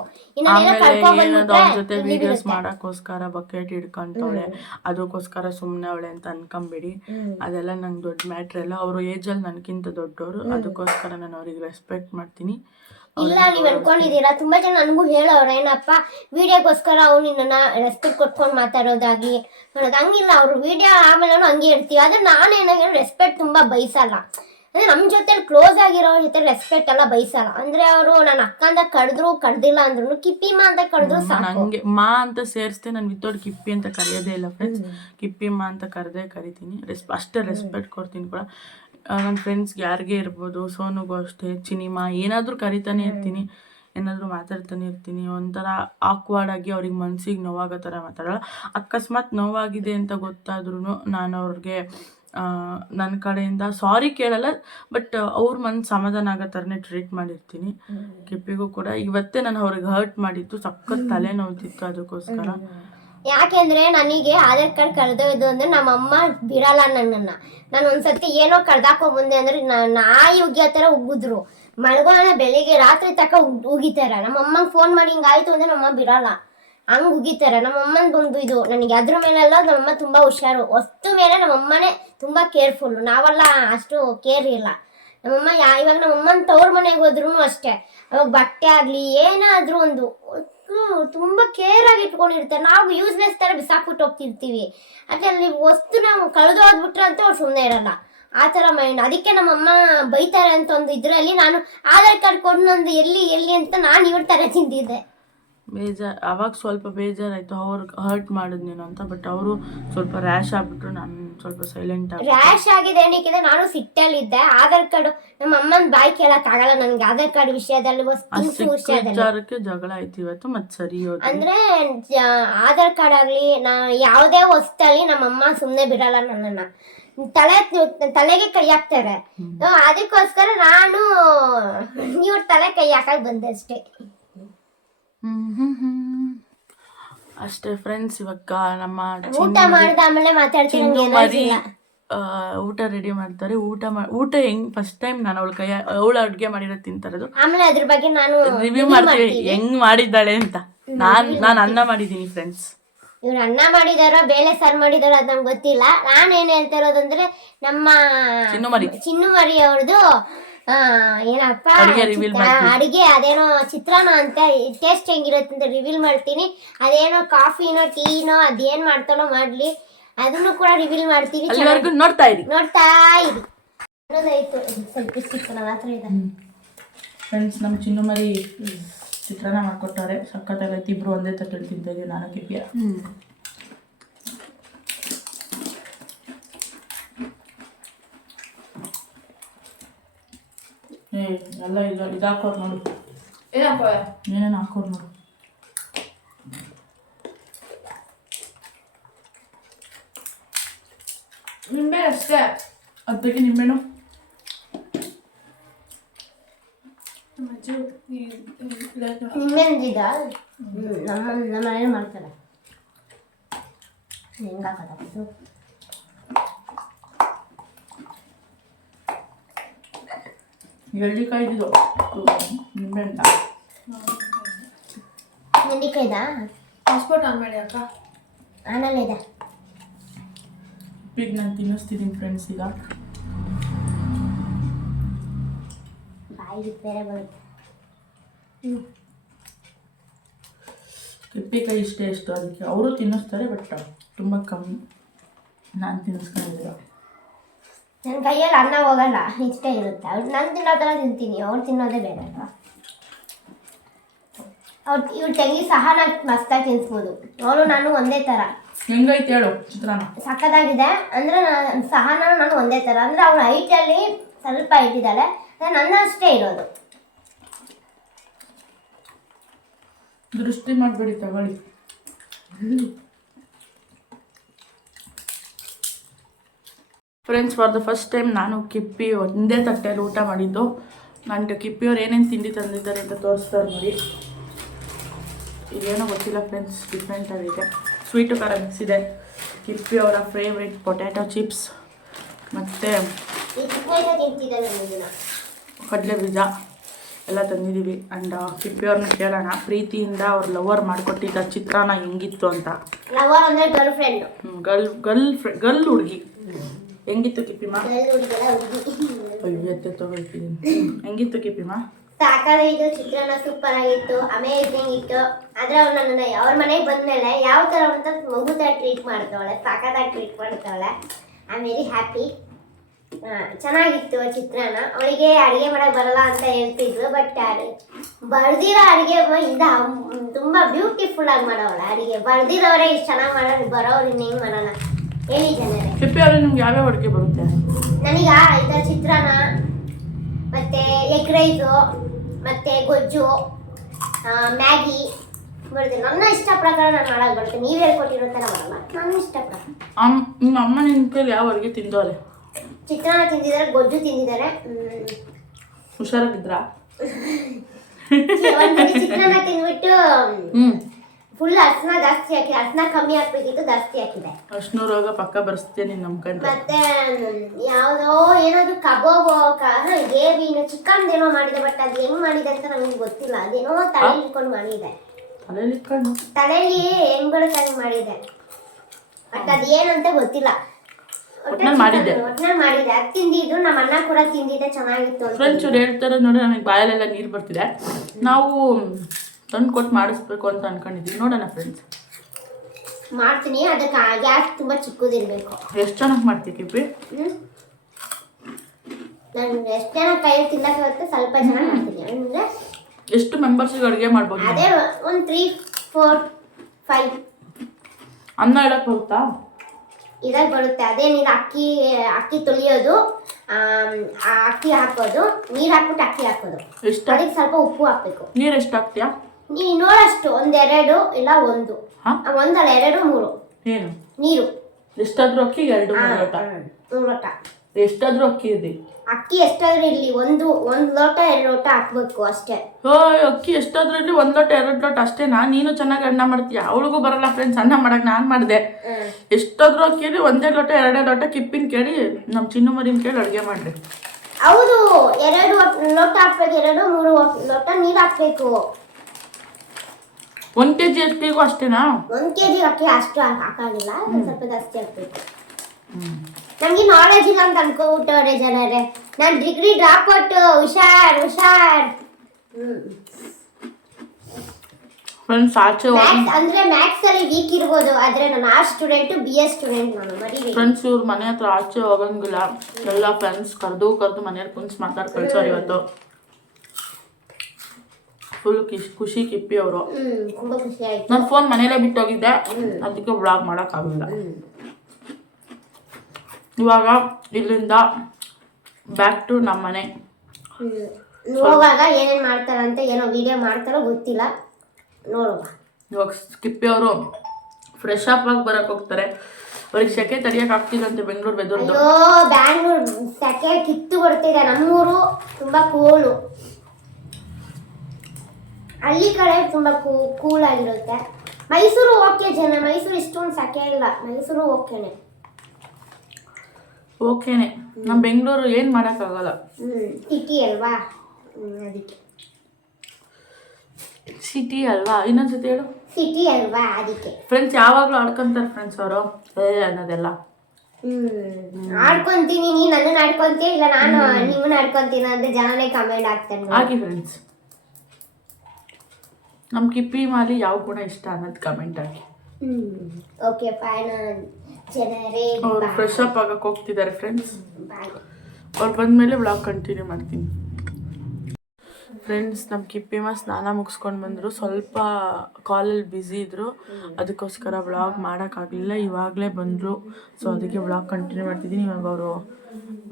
ಜೊತೆ ವಿಡಿಯೋಸ್ ಮಾಡಕ್ಕೋಸ್ಕರ ಬಕೆಟ್ ಹಿಡ್ಕೊಂತವಳೆ, ಅದಕ್ಕೋಸ್ಕರ ಸುಮ್ಮನೆ ಅವಳೆ ಅಂತ ಅನ್ಕೊಂಬೇಡಿ. ಅದೆಲ್ಲ ನಂಗೆ ದೊಡ್ಡ ಮ್ಯಾಟ್ರ್ ಎಲ್ಲ. ಅವರು ಏಜಲ್ಲಿ ನನಗಿಂತ ದೊಡ್ಡವರು, ಅದಕ್ಕೋಸ್ಕರ ನಾನು ಅವ್ರಿಗೆ ರೆಸ್ಪೆಕ್ಟ್ ಮಾಡ್ತೀನಿ. ಇಲ್ಲ, ನೀವ್ ಅನ್ಕೊಂಡಿದ್ದೀರಾ. ತುಂಬಾ ಜನ ನನಗೂ ಹೇಳೋರು, ಏನಪ್ಪ ವಿಡಿಯೋಗೋಸ್ಕರ ಅವ್ರು ನಿನ್ನ ರೆಸ್ಪೆಕ್ಟ್ ಕೊಟ್ಕೊಂಡು ಮಾತಾಡೋದಾಗಿ ಅನ್ನೋದು. ಹಂಗಿಲ್ಲ, ಅವ್ರು ವಿಡಿಯೋ ಆಮೇಲೆ ಹಂಗೆ ಇರ್ತೀವಿ. ಆದ್ರೆ ನಾನೇನಾಗ ರೆಸ್ಪೆಕ್ಟ್ ತುಂಬಾ ಬಯಸಲ್ಲ. ಅಂದ್ರೆ ನಮ್ಮ ಜೊತೆ ಕ್ಲೋಸ್ ಆಗಿರೋ ಜೊತೆ ರೆಸ್ಪೆಕ್ಟ್ ಎಲ್ಲ ಬಯಸಲ್ಲ. ಅಂದ್ರೆ ಅವರು ನನ್ನ ಅಕ್ಕಂದ ಕರೆದ್ರು ಕಡ್ದಿಲ್ಲ ಅಂದ್ರು ಕಿಪ್ಪಿ ಮಾ ಅಂತ ಕರೆದ್ರು ಸಾಕು. ನಂಗೆ ಮಾ ಅಂತ ಸೇರಿಸ್ತೆ, ನಾನು ವಿತೌಟ್ ಕಿಪ್ಪಿ ಅಂತ ಕರೆಯೋದೇ ಇಲ್ಲ ಫ್ರೆಂಡ್ಸ್. ಕಿಪ್ಪಿ ಮಾ ಅಂತ ಕರಿತೀನಿ. ಅಷ್ಟೇ ರೆಸ್ಪೆಕ್ಟ್ ಕೊಡ್ತೀನಿ ಕೂಡ. ನನ್ನ ಫ್ರೆಂಡ್ಸ್ಗೆ ಯಾರಿಗೇ ಇರ್ಬೋದು, ಸೋನುಗೂ ಅಷ್ಟೇ, ಚಿನಿಮಾ, ಏನಾದರೂ ಕರಿತಾನೆ ಇರ್ತೀನಿ, ಏನಾದರೂ ಮಾತಾಡ್ತಾನೆ ಇರ್ತೀನಿ. ಒಂಥರ ಆಕ್ವರ್ಡ್ ಆಗಿ ಅವ್ರಿಗೆ ಮನ್ಸಿಗೆ ನೋವಾಗೋ ಥರ ಮಾತಾಡೋಲ್ಲ. ಅಕಸ್ಮಾತ್ ನೋವಾಗಿದೆ ಅಂತ ಗೊತ್ತಾದ್ರೂ ನಾನು ಅವ್ರಿಗೆ ನನ್ನ ಕಡೆಯಿಂದ ಸಾರಿ ಕೇಳಲ್ಲ, ಬಟ್ ಅವ್ರ ಮನ್ಸು ಸಮಾಧಾನ ಆಗೋ ಥರನೇ ಟ್ರೀಟ್ ಮಾಡಿರ್ತೀನಿ. ಕಿಪ್ಪಿಗೂ ಕೂಡ ಇವತ್ತೇ ನಾನು ಅವ್ರಿಗೆ ಹರ್ಟ್ ಮಾಡಿತ್ತು, ಸಖತ್ ತಲೆ ನೋವ್ತಿತ್ತು. ಅದಕ್ಕೋಸ್ಕರ ಯಾಕೆಂದ್ರೆ ನನಗೆ ಆಧಾರ್ ಕಾರ್ಡ್ ಕಳೆದೋಯ್ದು ಅಂದ್ರೆ ನಮ್ಮಮ್ಮ ಬಿಡಲ್ಲ ನನ್ನನ್ನು. ನಾನು ಒಂದ್ಸತಿ ಏನೋ ಕಳ್ದಾಕೊಂಡ್ ಬಂದೆ ಅಂದ್ರೆ ನಾಯಿ ಉಗಿಯೋ ಥರ ಉಗಿದ್ರು. ಮಲ್ಗೋಣ ಬೆಳಿಗ್ಗೆ ರಾತ್ರಿ ತಕ ಉಗಿತಾರೆ. ನಮ್ಮಮ್ಮಂಗೆ ಫೋನ್ ಮಾಡಿ ಹಿಂಗಾಯ್ತು ಅಂದ್ರೆ ನಮ್ಮಮ್ಮ ಬಿಡಲ್ಲ, ಹಂಗೆ ಉಗಿತಾರೆ. ನಮ್ಮಮ್ಮನ ಒಂದು ಇದು ನನಗೆ ಅದ್ರ ಮೇಲೆಲ್ಲ ನಮ್ಮಮ್ಮ ತುಂಬ ಹುಷಾರು. ವಸ್ತು ಮೇಲೆ ನಮ್ಮಮ್ಮನೇ ತುಂಬ ಕೇರ್ಫುಲ್ಲು. ನಾವೆಲ್ಲ ಅಷ್ಟು ಕೇರ್ ಇಲ್ಲ. ನಮ್ಮಮ್ಮ ಇವಾಗ ನಮ್ಮಮ್ಮನ ತವ್ರ ಮನೆಗೆ ಹೋದ್ರೂ ಅಷ್ಟೇ, ಅವಾಗ ಬಟ್ಟೆ ಆಗಲಿ ಏನಾದರೂ ಒಂದು ತುಂಬ ಕೇರ್ ಆಗಿ ಇಟ್ಕೊಂಡಿರ್ತಾರೆ. ನಾವು ಯೂಸ್ಲೆಸ್ ಥರ ಬಿಸಾಕ್ಬಿಟ್ಟು ಹೋಗ್ತಿರ್ತೀವಿ. ಅದ್ರಲ್ಲಿ ವಸ್ತು ನಾವು ಕಳೆದು ಹೋಗ್ಬಿಟ್ರೆ ಅಂತ ಅವ್ರು ಸುಮ್ಮನೆ ಇರಲ್ಲ. ಆ ಥರ ಮೈಂಡ್. ಅದಕ್ಕೆ ನಮ್ಮಮ್ಮ ಬೈತಾರೆ ಅಂತ ಒಂದು ಇದರಲ್ಲಿ ನಾನು ಆಧಾರ್ ಕಾರ್ಡ್ ಕೊಡೋದು ಎಲ್ಲಿ ಅಂತ ನಾನು ಇವ್ರ ಥರ ತಿಂದಿದ್ದೆ. ಅವಾಗ ಸ್ವಲ್ಪ ಬೇಜಾರಾಯಿತು, ಅವ್ರಿಗೆ ಹರ್ಟ್ ಮಾಡಿದ್ನೇನೋ ಅಂತ. ಬಟ್ ಅವರು ಸ್ವಲ್ಪ ರ್ಯಾಶ್ ಆಗ್ಬಿಟ್ರು, ನಾನು ಸ್ವಲ್ಪ ಸೈಲೆಂಟ್ ಆಗಿ. ರ್ಯಾಶ್ ಆಗಿದೆ ಏನಕ್ಕಿದೆ, ನಾನು ಸಿಟ್ಟಲ್ಲಿದ್ದೆ. ಆಧಾರ್ ಕಾರ್ಡ್ ನಮ್ಮ ಅಮ್ಮನ ಬಾಯಿ ಕೇಳಕ್ಕಾಗಲ್ಲ ನನಗೆ, ಆಧಾರ್ ಕಾರ್ಡ್ ವಿಷಯದಲ್ಲಿ ವಿಚಾರಕ್ಕೆ ಜಗಳ ಆಯ್ತು ಇವತ್ತು. ಮತ್ತೆ ಸರಿ ಹೋಯ್ತು. ಅಂದ್ರೆ ಆಧಾರ್ ಕಾರ್ಡ್ ಆಗ್ಲಿ, ನಾ ಯಾವುದೇ ವಸ್ತಲ್ಲಿ ನಮ್ಮಮ್ಮ ಸುಮ್ಮನೆ ಬಿಡಲ್ಲ ನನ್ನನ್ನ. ತಲೆಗೆ ಕೈ ಹಾಕ್ತಾರೆ, ಅದಕ್ಕೋಸ್ಕರ ನಾನು ಇವ್ರ ತಲೆ ಕೈ ಹಾಕಕ್ ಬಂದೆ ಅಷ್ಟೇ. ಅಷ್ಟೇ ಫ್ರೆಂಡ್ಸ್. ಇವಾಗ ನಮ್ಮ ಊಟ ಮಾಡಿದ ಆಮೇಲೆ ಮಾತಾಡ್ತೀನಿ. ಊಟ ರೆಡಿ ಮಾಡ್ತಾರೆ. ಊಟ ಹೆಂಗ್ ಫಸ್ಟ್ ಟೈಮ್ ನಾನು ಅವಳು ಅಡ್ಗೆ ಮಾಡಿರೋದು ತಿಂತಾರದು. ಆಮೇಲೆ ಅದ್ರ ಬಗ್ಗೆ ನಾನು ರಿವ್ಯೂ ಮಾಡ್ತೀನಿ ಹೆಂಗ್ ಮಾಡಿದ್ದಾಳೆ ಅಂತ. ನಾನು ಅನ್ನ ಮಾಡಿದೀನಿ ಫ್ರೆಂಡ್ಸ್. ಇವ್ರು ಅನ್ನ ಮಾಡಿದಾರೋ ಬೇಳೆ ಸಾರು ಮಾಡಿದಾರೋ ಅದ್ ನಮ್ಗೆ ಗೊತ್ತಿಲ್ಲ. ನಾನು ಏನ್ ಹೇಳ್ತಾ ಇರೋದಂದ್ರೆ ನಮ್ಮ ಚಿನ್ನುಮರಿ ಅವ್ರದ್ದು ಏನಪ್ಪ ಅಡಿಗೆ ಅದೇನೋ ಚಿತ್ರಾನ್ನ ಅಂತ, ಟೇಸ್ಟ್ ಹೆಂಗಿರುತ್ತೆ ಅಂತ ರಿವೀಲ್ ಮಾಡ್ತೀನಿ. ಅದೇನೋ ಕಾಫಿನೋ ಟೀನೋ ಅದೇನ್ ಮಾಡ್ತಾನೋ ಮಾಡ್ಲಿ, ಅದನ್ನು ಕೂಡ ರಿವೀಲ್ ಮಾಡ್ತೀನಿ. ನೋಡ್ತಾ ಇರಿ ಸ್ವಲ್ಪ ಸಿಕ್ತು ನನ್ನ ಹತ್ರ ಇದೆ ಫ್ರೆಂಡ್ಸ್. ನಮ್ಮ ಚಿನ್ನುಮರಿ ಚಿತ್ರಾನ್ನ ಮಾಡ್ಕೊಟ್ಟಾರೆ, ಸಕ್ಕತ್ತಾಗೈತಿ. ಇಬ್ರು ಒಂದೇ ತಟ್ಟೆ ತಿಂತಾ ಇದೀವಿ ನಾನು ಕಿಪಿಯ. ಎಲ್ಲ ಇದು ಹಾಕೋರು ನೋಡು, ಏನೇನು ಹಾಕೋರು ನೋಡು. ನಿಂಬೆ ಅಷ್ಟೇ, ಅದಕ್ಕೆ ನಿಂಬೆನು ನಿಂಬೆ ಅಂದಿದ್ದ ನಮ್ಮ ಮನೇಲಿ ಮಾಡ್ತಾರೆ. ಹೆಂಗೆ ಹಾಕೋದು ಎಳ್ಳಿಕಾಯ್ದು ನಿಂಬೆ ಅಂತ. ನೆಲ್ಲಿಕಾಯ್ದಾ? ಪಾಸ್ಪೋರ್ಟ್ ಆನ್ ಮಾಡಿ ಅಕ್ಕ. ಆನಲ್ಲ ಇದೆ. ಈಗ ನಾನು ತಿನ್ನಿಸ್ತಿದ್ದೀನಿ ಫ್ರೆಂಡ್ಸ್. ಈಗ ಬಾಯಿಗೆ ಬೇರೆ ಬರುತ್ತೆ. ಕಿಪ್ಪಿಕಾಯಿ ಇಷ್ಟೇ ಎಷ್ಟು, ಅದಕ್ಕೆ ಅವರು ತಿನ್ನಿಸ್ತಾರೆ ಬಟ್ ತುಂಬ ಕಮ್ಮಿ. ನಾನು ತಿನ್ನಿಸ್ಕೊಂಡಿದ್ದೀರ. ನನ್ನ ಕೈಯಲ್ಲಿ ಅನ್ನ ಹೋಗಲ್ಲ, ಇಷ್ಟೇ ಇರುತ್ತೆ. ಅವ್ರು ನಾನು ತಿನ್ನೋದೆಲ್ಲ ತಿಂತೀನಿ, ಅವ್ರು ತಿನ್ನೋದೇ ಬೇರೆ ಅಲ್ವಾ. ಇವ್ರ ತಂಗಿ ಸಹ ನಾನು ಮಸ್ತಾಗಿ ತಿನ್ಸ್ಬೋದು. ಅವಳು ನಾನು ಒಂದೇ ಥರ. ಹೆಂಗೈತೆ ಹೇಳು ಚಿತ್ರಾನ್ನ? ಸಕ್ಕತ್ತಾಗಿದೆ. ಅಂದರೆ ಸಹನ ನಾನು ಒಂದೇ ಥರ. ಅಂದರೆ ಅವಳ ಹೈಟಲ್ಲಿ ಸ್ವಲ್ಪ ಇಟ್ಟಿದ್ದಾಳೆ, ನನ್ನ ಅಷ್ಟೇ ಇರೋದು. ದೃಷ್ಟಿ ಮಾಡಬೇಡಿ, ತಗೊಳ್ಳಿ. Friends, for the first time ನಾನು ಕಿಪ್ಪಿ ಒಂದೇ ತಟ್ಟೆಯಲ್ಲಿ ಊಟ ಮಾಡಿದ್ದು. ನಾನು ಕಿಪ್ಪಿಯವ್ರು ಏನೇನು ತಿಂಡಿ ತಂದಿದ್ದಾರೆ ಅಂತ ತೋರಿಸ್ತಾರೆ ನೋಡಿ. ಇದೇನೋ ಗೊತ್ತಿಲ್ಲ ಫ್ರೆಂಡ್ಸ್, ಡಿಫ್ರೆಂಟ್ ಆಗಿದೆ. ಸ್ವೀಟು ಖಾರ ಮಿಕ್ಸ್ ಇದೆ. ಕಿಪ್ಪಿ ಅವರ ಫೇವ್ರೆಟ್ ಪೊಟ್ಯಾಟೊ ಚಿಪ್ಸ್ ಮತ್ತು ಕಡಲೆ ಬೀಜ ಎಲ್ಲ ತಂದಿದ್ದೀವಿ. ಆ್ಯಂಡ್ ಕಿಪ್ಪಿಯವ್ರನ್ನ ಕೇಳೋಣ ಪ್ರೀತಿಯಿಂದ ಅವ್ರ ಲವರ್ ಮಾಡಿಕೊಟ್ಟಿದ್ದ ಚಿತ್ರಾನ್ನ ಹೆಂಗಿತ್ತು ಅಂತ. ಲವರ್ ಅಂದರೆ ಗರ್ಲ್ ಫ್ರೆಂಡ್. ಗರ್ಲ್ ಹುಡುಗಿ. ಹೆಂಗಿತ್ತು ಕಿಪ್ಪಿಮ್ಮ? ಎತ್ತೆ ತೊಗೊಳ್ತೀನಿ. ಹೆಂಗಿತ್ತು ಕಿಪ್ಪಿಮ್ಮ? ಸಾಕಾಗಿತ್ತು. ಚಿತ್ರಾನ್ನ ಸೂಪರ್ ಆಗಿತ್ತು, ಅಮೇಜಿಂಗ್ ಇತ್ತು. ಆದರೆ ಅವ್ರು ನನ್ನನ್ನು ಅವ್ರ ಮನೆಗೆ ಬಂದಮೇಲೆ ಯಾವ ಥರ ಅಂತ ಮಗು ಥರ ಟ್ರೀಟ್ ಮಾಡ್ತಾವಳೆ, ಸಾಕಾಗಿ ಟ್ರೀಟ್ ಮಾಡ್ತಾವಳೆ. I am very happy. ಚೆನ್ನಾಗಿತ್ತು ಚಿತ್ರಾನ್ನ. ಅವಳಿಗೆ ಅಡುಗೆ ಮಾಡೋಕ್ಕೆ ಬರಲ್ಲ ಅಂತ ಹೇಳ್ತಿದ್ರು, ಬಟ್ ಬರ್ದಿರೋ ಅಡುಗೆ ಇಂದ ತುಂಬ ಬ್ಯೂಟಿಫುಲ್ ಆಗಿ ಮಾಡೋವಳೆ ಅಡುಗೆ. ಬರ್ದಿರೋರೇ ಇಷ್ಟು ಚೆನ್ನಾಗಿ ಮಾಡೋರು, ಬರೋರು ಇನ್ನು ಹೆಂಗೆ ಮಾಡೋಣ ಹೇಳಿ ಜನರೇ. ಕಿಪ್ಪಿ ಅವರೇ, ನಿಮ್ಗೆ ಯಾವ್ಯಾವ ಅಡುಗೆ ಬರುತ್ತೆ? ನನಗ ಇದರ ಚಿತ್ರಾನ್ನ ಮತ್ತು ಎಗ್ ರೈಸು ಮತ್ತು ಗೊಜ್ಜು, ಮ್ಯಾಗಿ ಬರುತ್ತೆ. ನನ್ನ ಇಷ್ಟ ಪ್ರಕಾರ ನಾನು ಮಾಡೋಕೆ ಬರುತ್ತೆ. ನೀವು ಹೇಳ್ಕೊಟ್ಟಿರೋ ಥರ ಮಾಡಲ್ಲ, ನನ್ನ ಇಷ್ಟ ಪ್ರಕಾರ. ನಿಮ್ಮ ಅಮ್ಮ ನಿನ್ನ ಕೈಲಿ ಯಾವ ಅಡುಗೆ ತಿಂದೋರೆ? ಚಿತ್ರಾನ್ನ ತಿಂದಿದ್ದಾರೆ, ಗೊಜ್ಜು ತಿಂದಿದ್ದಾರೆ. ಹುಷಾರಾಗಿದ್ರಾ? ಚಿತ್ರಾನ್ನ ತಿಂದ್ಬಿಟ್ಟು ಫುಲ್ ಅರ್ಶನ ಜಾಸ್ತಿ ಹಾಕಿ, ಅರ್ಶನ ಕಮ್ಮಿ ಹಾಕ್ಬೇಕಿತ್ತು, ಜಾಸ್ತಿ ಹಾಕಿದೆ. ಅರ್ಶನ ರೋಗ ಪಕ್ಕ ಬರ್ಸ್ತೀನಿ ನಂಬ್ಕೊಂಡ್ರೆ. ಮತ್ತೆ ಯಾವುದೋ ಏನಾದ್ರು ಕಬಾಬ್ ಗ್ರೇವಿನ ಚಿಕನ್ ಏನೋ ಮಾಡಿದೆ, ಬಟ್ ಅದು ಹೆಂಗ್ ಮಾಡಿದೆ ಅಂತ ನಮ್ಗೆ ಗೊತ್ತಿಲ್ಲ. ಅದೇನೋ ತಲೆಯಲ್ಲಿ ಇಟ್ಕೊಂಡು ಮಾಡಿದೆ. ತಲೆಯಲ್ಲಿ ಹೆಂಗ್ ಬರುತ್ತೆ ಹಂಗೆ ಮಾಡಿದೆ, ಬಟ್ ಅದೇನಂತ ಗೊತ್ತಿಲ್ಲ. ಒಟ್ನಲ್ಲಿ ಮಾಡಿದೆ. ಅದು ತಿಂದಿದ್ದು ನಮ್ಮ ಅಣ್ಣ ಕೂಡ ತಿಂದಿದ್ದೆ, ಚೆನ್ನಾಗಿತ್ತು. ಫ್ರೆಂಡ್ಸ್ ಅವ್ರು ಹೇಳ್ತಾರೆ ನೋಡಿ, ನಮಗೆ ಬಾಯಲ್ಲೆಲ್ಲ ನೀರು ಬರ್ತಿದೆ. ನಾವು ತಂದು ಕೊಟ್ಟು ಮಾಡಿಸ್ಬೇಕು ಅಂತ ಅನ್ಕೊಂಡಿದ್ದೀವಿ. ನೋಡೋಣ ಫ್ರೆಂಡ್ಸ್, ಮಾಡ್ತೀನಿ. ಅದಕ್ಕೆ ಗ್ಯಾಸ್ ತುಂಬ ಚಿಕ್ಕದಿರಬೇಕು. ಎಷ್ಟು ಚೆನ್ನಾಗಿ ಮಾಡ್ತೀವಿ ಕಿಪ್ಪಿ? ನಾನು ಎಷ್ಟು ಜನ ಕೈಯಲ್ಲಿ ತಿನ್ನಕ್ಕೆ ಸ್ವಲ್ಪ ಚೆನ್ನಾಗಿ ಮಾಡ್ತೀನಿ. ಅಂದರೆ ಎಷ್ಟು ಮೆಂಬರ್ಸಿಗೆ ಅಡುಗೆ ಮಾಡ್ಬೋದು? ಅದೇ ಒಂದು 3, 4, 5 ಅನ್ನ ಇಡಕ್ಕೆ ಬರುತ್ತಾ? ಇದಾಗ ಬರುತ್ತೆ. ಅದೇ ನೀನು ಅಕ್ಕಿ ತೊಳೆಯೋದು, ಆ ಅಕ್ಕಿ ಹಾಕೋದು, ನೀರು ಹಾಕ್ಬಿಟ್ಟು ಅಕ್ಕಿ ಹಾಕೋದು, ಎಷ್ಟು? ಅದಕ್ಕೆ ಸ್ವಲ್ಪ ಉಪ್ಪು ಹಾಕ್ಬೇಕು. ನೀರು ಎಷ್ಟು ಹಾಕ್ತೀಯಾ? ನೀನು ನೋಡಷ್ಟು 1, 2 ಇಲ್ಲ 1, 1 ಅಲ್ಲ 2, 3 ಏನು ನೀರು. ಎಷ್ಟಾದ್ರೂ ಅಕ್ಕಿ 2, 3 ಲೋಟ. 3 ಲೋಟ ಎಷ್ಟಾದ್ರೂ ಅಕ್ಕಿ ಇದೆ. ಅಕ್ಕಿ ಎಷ್ಟಾದ್ರೂ ಇರಲಿ 1 ಲೋಟ 2 ಲೋಟ ಹಾಕ್ಬೇಕು ಅಷ್ಟೇ. ಅಕ್ಕಿ ಎಷ್ಟಾದ್ರೂ ಇರಲಿ 1 ಲೋಟ 2 ಲೋಟ ಅಷ್ಟೇನಾ? ನೀನು ಚೆನ್ನಾಗಿ ಅನ್ನ ಮಾಡ್ತೀಯ, ಅವಳಿಗೂ ಬರಲ್ಲ ಫ್ರೆಂಡ್ಸ್ ಅನ್ನ ಮಾಡಕ್. ನಾನು ಮಾಡಿದೆ. ಎಷ್ಟಾದ್ರೂ ಅಕ್ಕಿ ಇರಲಿ 1 ಲೋಟ 2 ಲೋಟ ಕಿಪ್ಪಿನ ಕೇಳಿ ನಮ್ಮ ಚಿನ್ನು ಮರಿನ ಕೇಳಿ ಅಡುಗೆ ಮಾಡ್ರಿ. ಹೌದು, 2 ಲೋಟ ಹಾಕ್ಬೇಕು, 2, 3 ಲೋಟ ನೀರು ಹಾಕ್ಬೇಕು. 1 kg ಅಕ್ಕಿಗೂ ಅಷ್ಟೇನಾ? 1 kg ಅಕ್ಕಿ ಅಷ್ಟು ಹಾಕಾಗಿಲ್ಲ, ಸ್ವಲ್ಪ ಜಾಸ್ತಿ ಹಾಕ್ಬೇಕು. ನಮ್ಗೆ ನಾಲೆಜ್ ಇಲ್ಲ ಅಂತ ಅನ್ಕೋಬಿಟ್ಟವ್ರೆ ಜನರೇ. ನಾನು ಡಿಗ್ರಿ ಡ್ರಾಪ್ ಕೊಟ್ಟು ಹುಷಾರ್. ಫ್ರೆಂಡ್ಸ್ ಆಚೆ ಅಂದ್ರೆ ಮ್ಯಾಥ್ಸ್ ಅಲ್ಲಿ ವೀಕ್ ಇರ್ಬೋದು, ಆದ್ರೆ ನಾನು ಆರ್ಟ್ಸ್ ಸ್ಟೂಡೆಂಟ್, BS ಸ್ಟೂಡೆಂಟ್ ನಾನು. ಮರಿಬೇಡಿ ಫ್ರೆಂಡ್ಸ್, ಇವ್ರ ಮನೆ ಹತ್ರ ಆಚೆ ಹೋಗಂಗಿಲ್ಲ. ಎಲ್ಲ ಫ್ರೆಂಡ್ಸ್ ಕರೆದು ಮನೆಯಲ್ಲಿ ಕುಂಸ್ ಮಾತಾಡಿ ಕಳ್ಸೋರು. ಇವತ್ತು ಫುಲ್ ಖುಷಿ ಕಿಪ್ಪಿ ಅವರು. ತುಂಬಾ ಖುಷಿ ಆಯ್ತು. ನನ್ನ ಫೋನ್ ಮನೇಲೇ ಬಿಟ್ಟೋಗಿದ್ದೆ, ಅದಕ್ಕೆ ವ್ಲಾಗ್ ಮಾಡೋಕ್ಕಾಗಲಿಲ್ಲ. ಇವಾಗ ಇಲ್ಲಿಂದ ಬ್ಯಾಕ್ ಟು ನಮ್ಮ ಮನೆ. ಹೋಗಾಗ ಏನೇನು ಮಾಡ್ತಾರಂತೆ, ಏನೋ ವಿಡಿಯೋ ಮಾಡ್ತಾರೋ ಗೊತ್ತಿಲ್ಲ, ನೋಡುವ. ಇವಾಗ ಕಿಪ್ಪಿ ಅವರು ಫ್ರೆಶ್ ಅಪ್ ಆಗಿ ಬರಕ್ಕೆ ಹೋಗ್ತಾರೆ. ಅವ್ರಿಗೆ ಸೆಕೆ ತಡಿಯಕ್ಕೆ ಆಗ್ತಿದಂತೆ ಬೆಂಗಳೂರು ವೆದರ್ದು. ಅಯ್ಯೋ, ಬ್ಯಾಂಗ್ಳೂರ್ ಸೆಕೆ ಕಿತ್ತು ಬರ್ತಿದೆ. ನಮ್ಮೂರು ತುಂಬಾ ಕೂಲು, ಹಳ್ಳಿ ಕಡೆ ತುಂಬಾ ಕೂಲ್ ಆಗಿರುತ್ತೆ. ಮೈಸೂರು ಓಕೆ ಜನ, ಮೈಸೂರು ಇಷ್ಟೊಂದು ಸೆಕೆ ಇಲ್ಲ, ಮೈಸೂರು ಓಕೆನೆ. ನಮ್ಮ ಬೆಂಗಳೂರು ಏನು ಮಾಡೋಕ್ಕಾಗಲ್ಲ, ಸಿಟಿ ಅಲ್ವಾ, ಅದಕ್ಕೆ. ಸಿಟಿ ಅಲ್ವಾ? ಇನ್ನೊಂದ್ಸತಿ ಹೇಳು. ಸಿಟಿ ಅಲ್ವಾ, ಅದಕ್ಕೆ. ಫ್ರೆಂಡ್ಸ್ ಯಾವಾಗಲೂ ಆಡ್ಕೊಂತಾರೆ ಫ್ರೆಂಡ್ಸ್ ಅವರು ಅನ್ನೋದೆಲ್ಲ. ಆಡ್ಕೊಂತೀನಿ, ನೀನು ನನ್ನನ್ನು ಆಡ್ಕೊಂತೀಯ, ಇಲ್ಲ ನಾನು ನಿಮ್ಮನ್ನ ಆಡ್ಕೊಂತೀನಿ ಅಂತ ಜನನೇ ಕಮೆಂಟ್ ಆಗ್ತಾನೆ. ಹಾಗೆ ಫ್ರೆಂಡ್ಸ್, ನಮ್ಮ ಕಿಪ್ಪಿ ಮಾಲಿ ಯಾವ ಗುಣ ಇಷ್ಟ ಅನ್ನೋದು ಕಮೆಂಟ್ ಹಾಕಿ. ಓಕೆ ಫೈನ್ ಜನರೇ. ಅವ್ರು ಫ್ರೆಶ್ ಅಪ್ ಆಗಕ್ಕೆ ಹೋಗ್ತಿದ್ದಾರೆ ಫ್ರೆಂಡ್ಸ್. ಅವ್ರು ಬಂದಮೇಲೆ ವ್ಲಾಗ್ ಕಂಟಿನ್ಯೂ ಮಾಡ್ತೀನಿ. ಫ್ರೆಂಡ್ಸ್, ನಮ್ಮ ಕಿಪ್ಪಿಮ್ಮ ಸ್ನಾನ ಮುಗಿಸ್ಕೊಂಡು ಬಂದರು. ಸ್ವಲ್ಪ ಕಾಲಲ್ಲಿ ಬ್ಯುಸಿ ಇದ್ದರು, ಅದಕ್ಕೋಸ್ಕರ ವ್ಲಾಗ್ ಮಾಡೋಕ್ಕಾಗಲಿಲ್ಲ. ಇವಾಗಲೇ ಬಂದರು, ಸೊ ಅದಕ್ಕೆ ವ್ಲಾಗ್ ಕಂಟಿನ್ಯೂ ಮಾಡ್ತಿದ್ದೀನಿ. ಇವಾಗ ಅವರು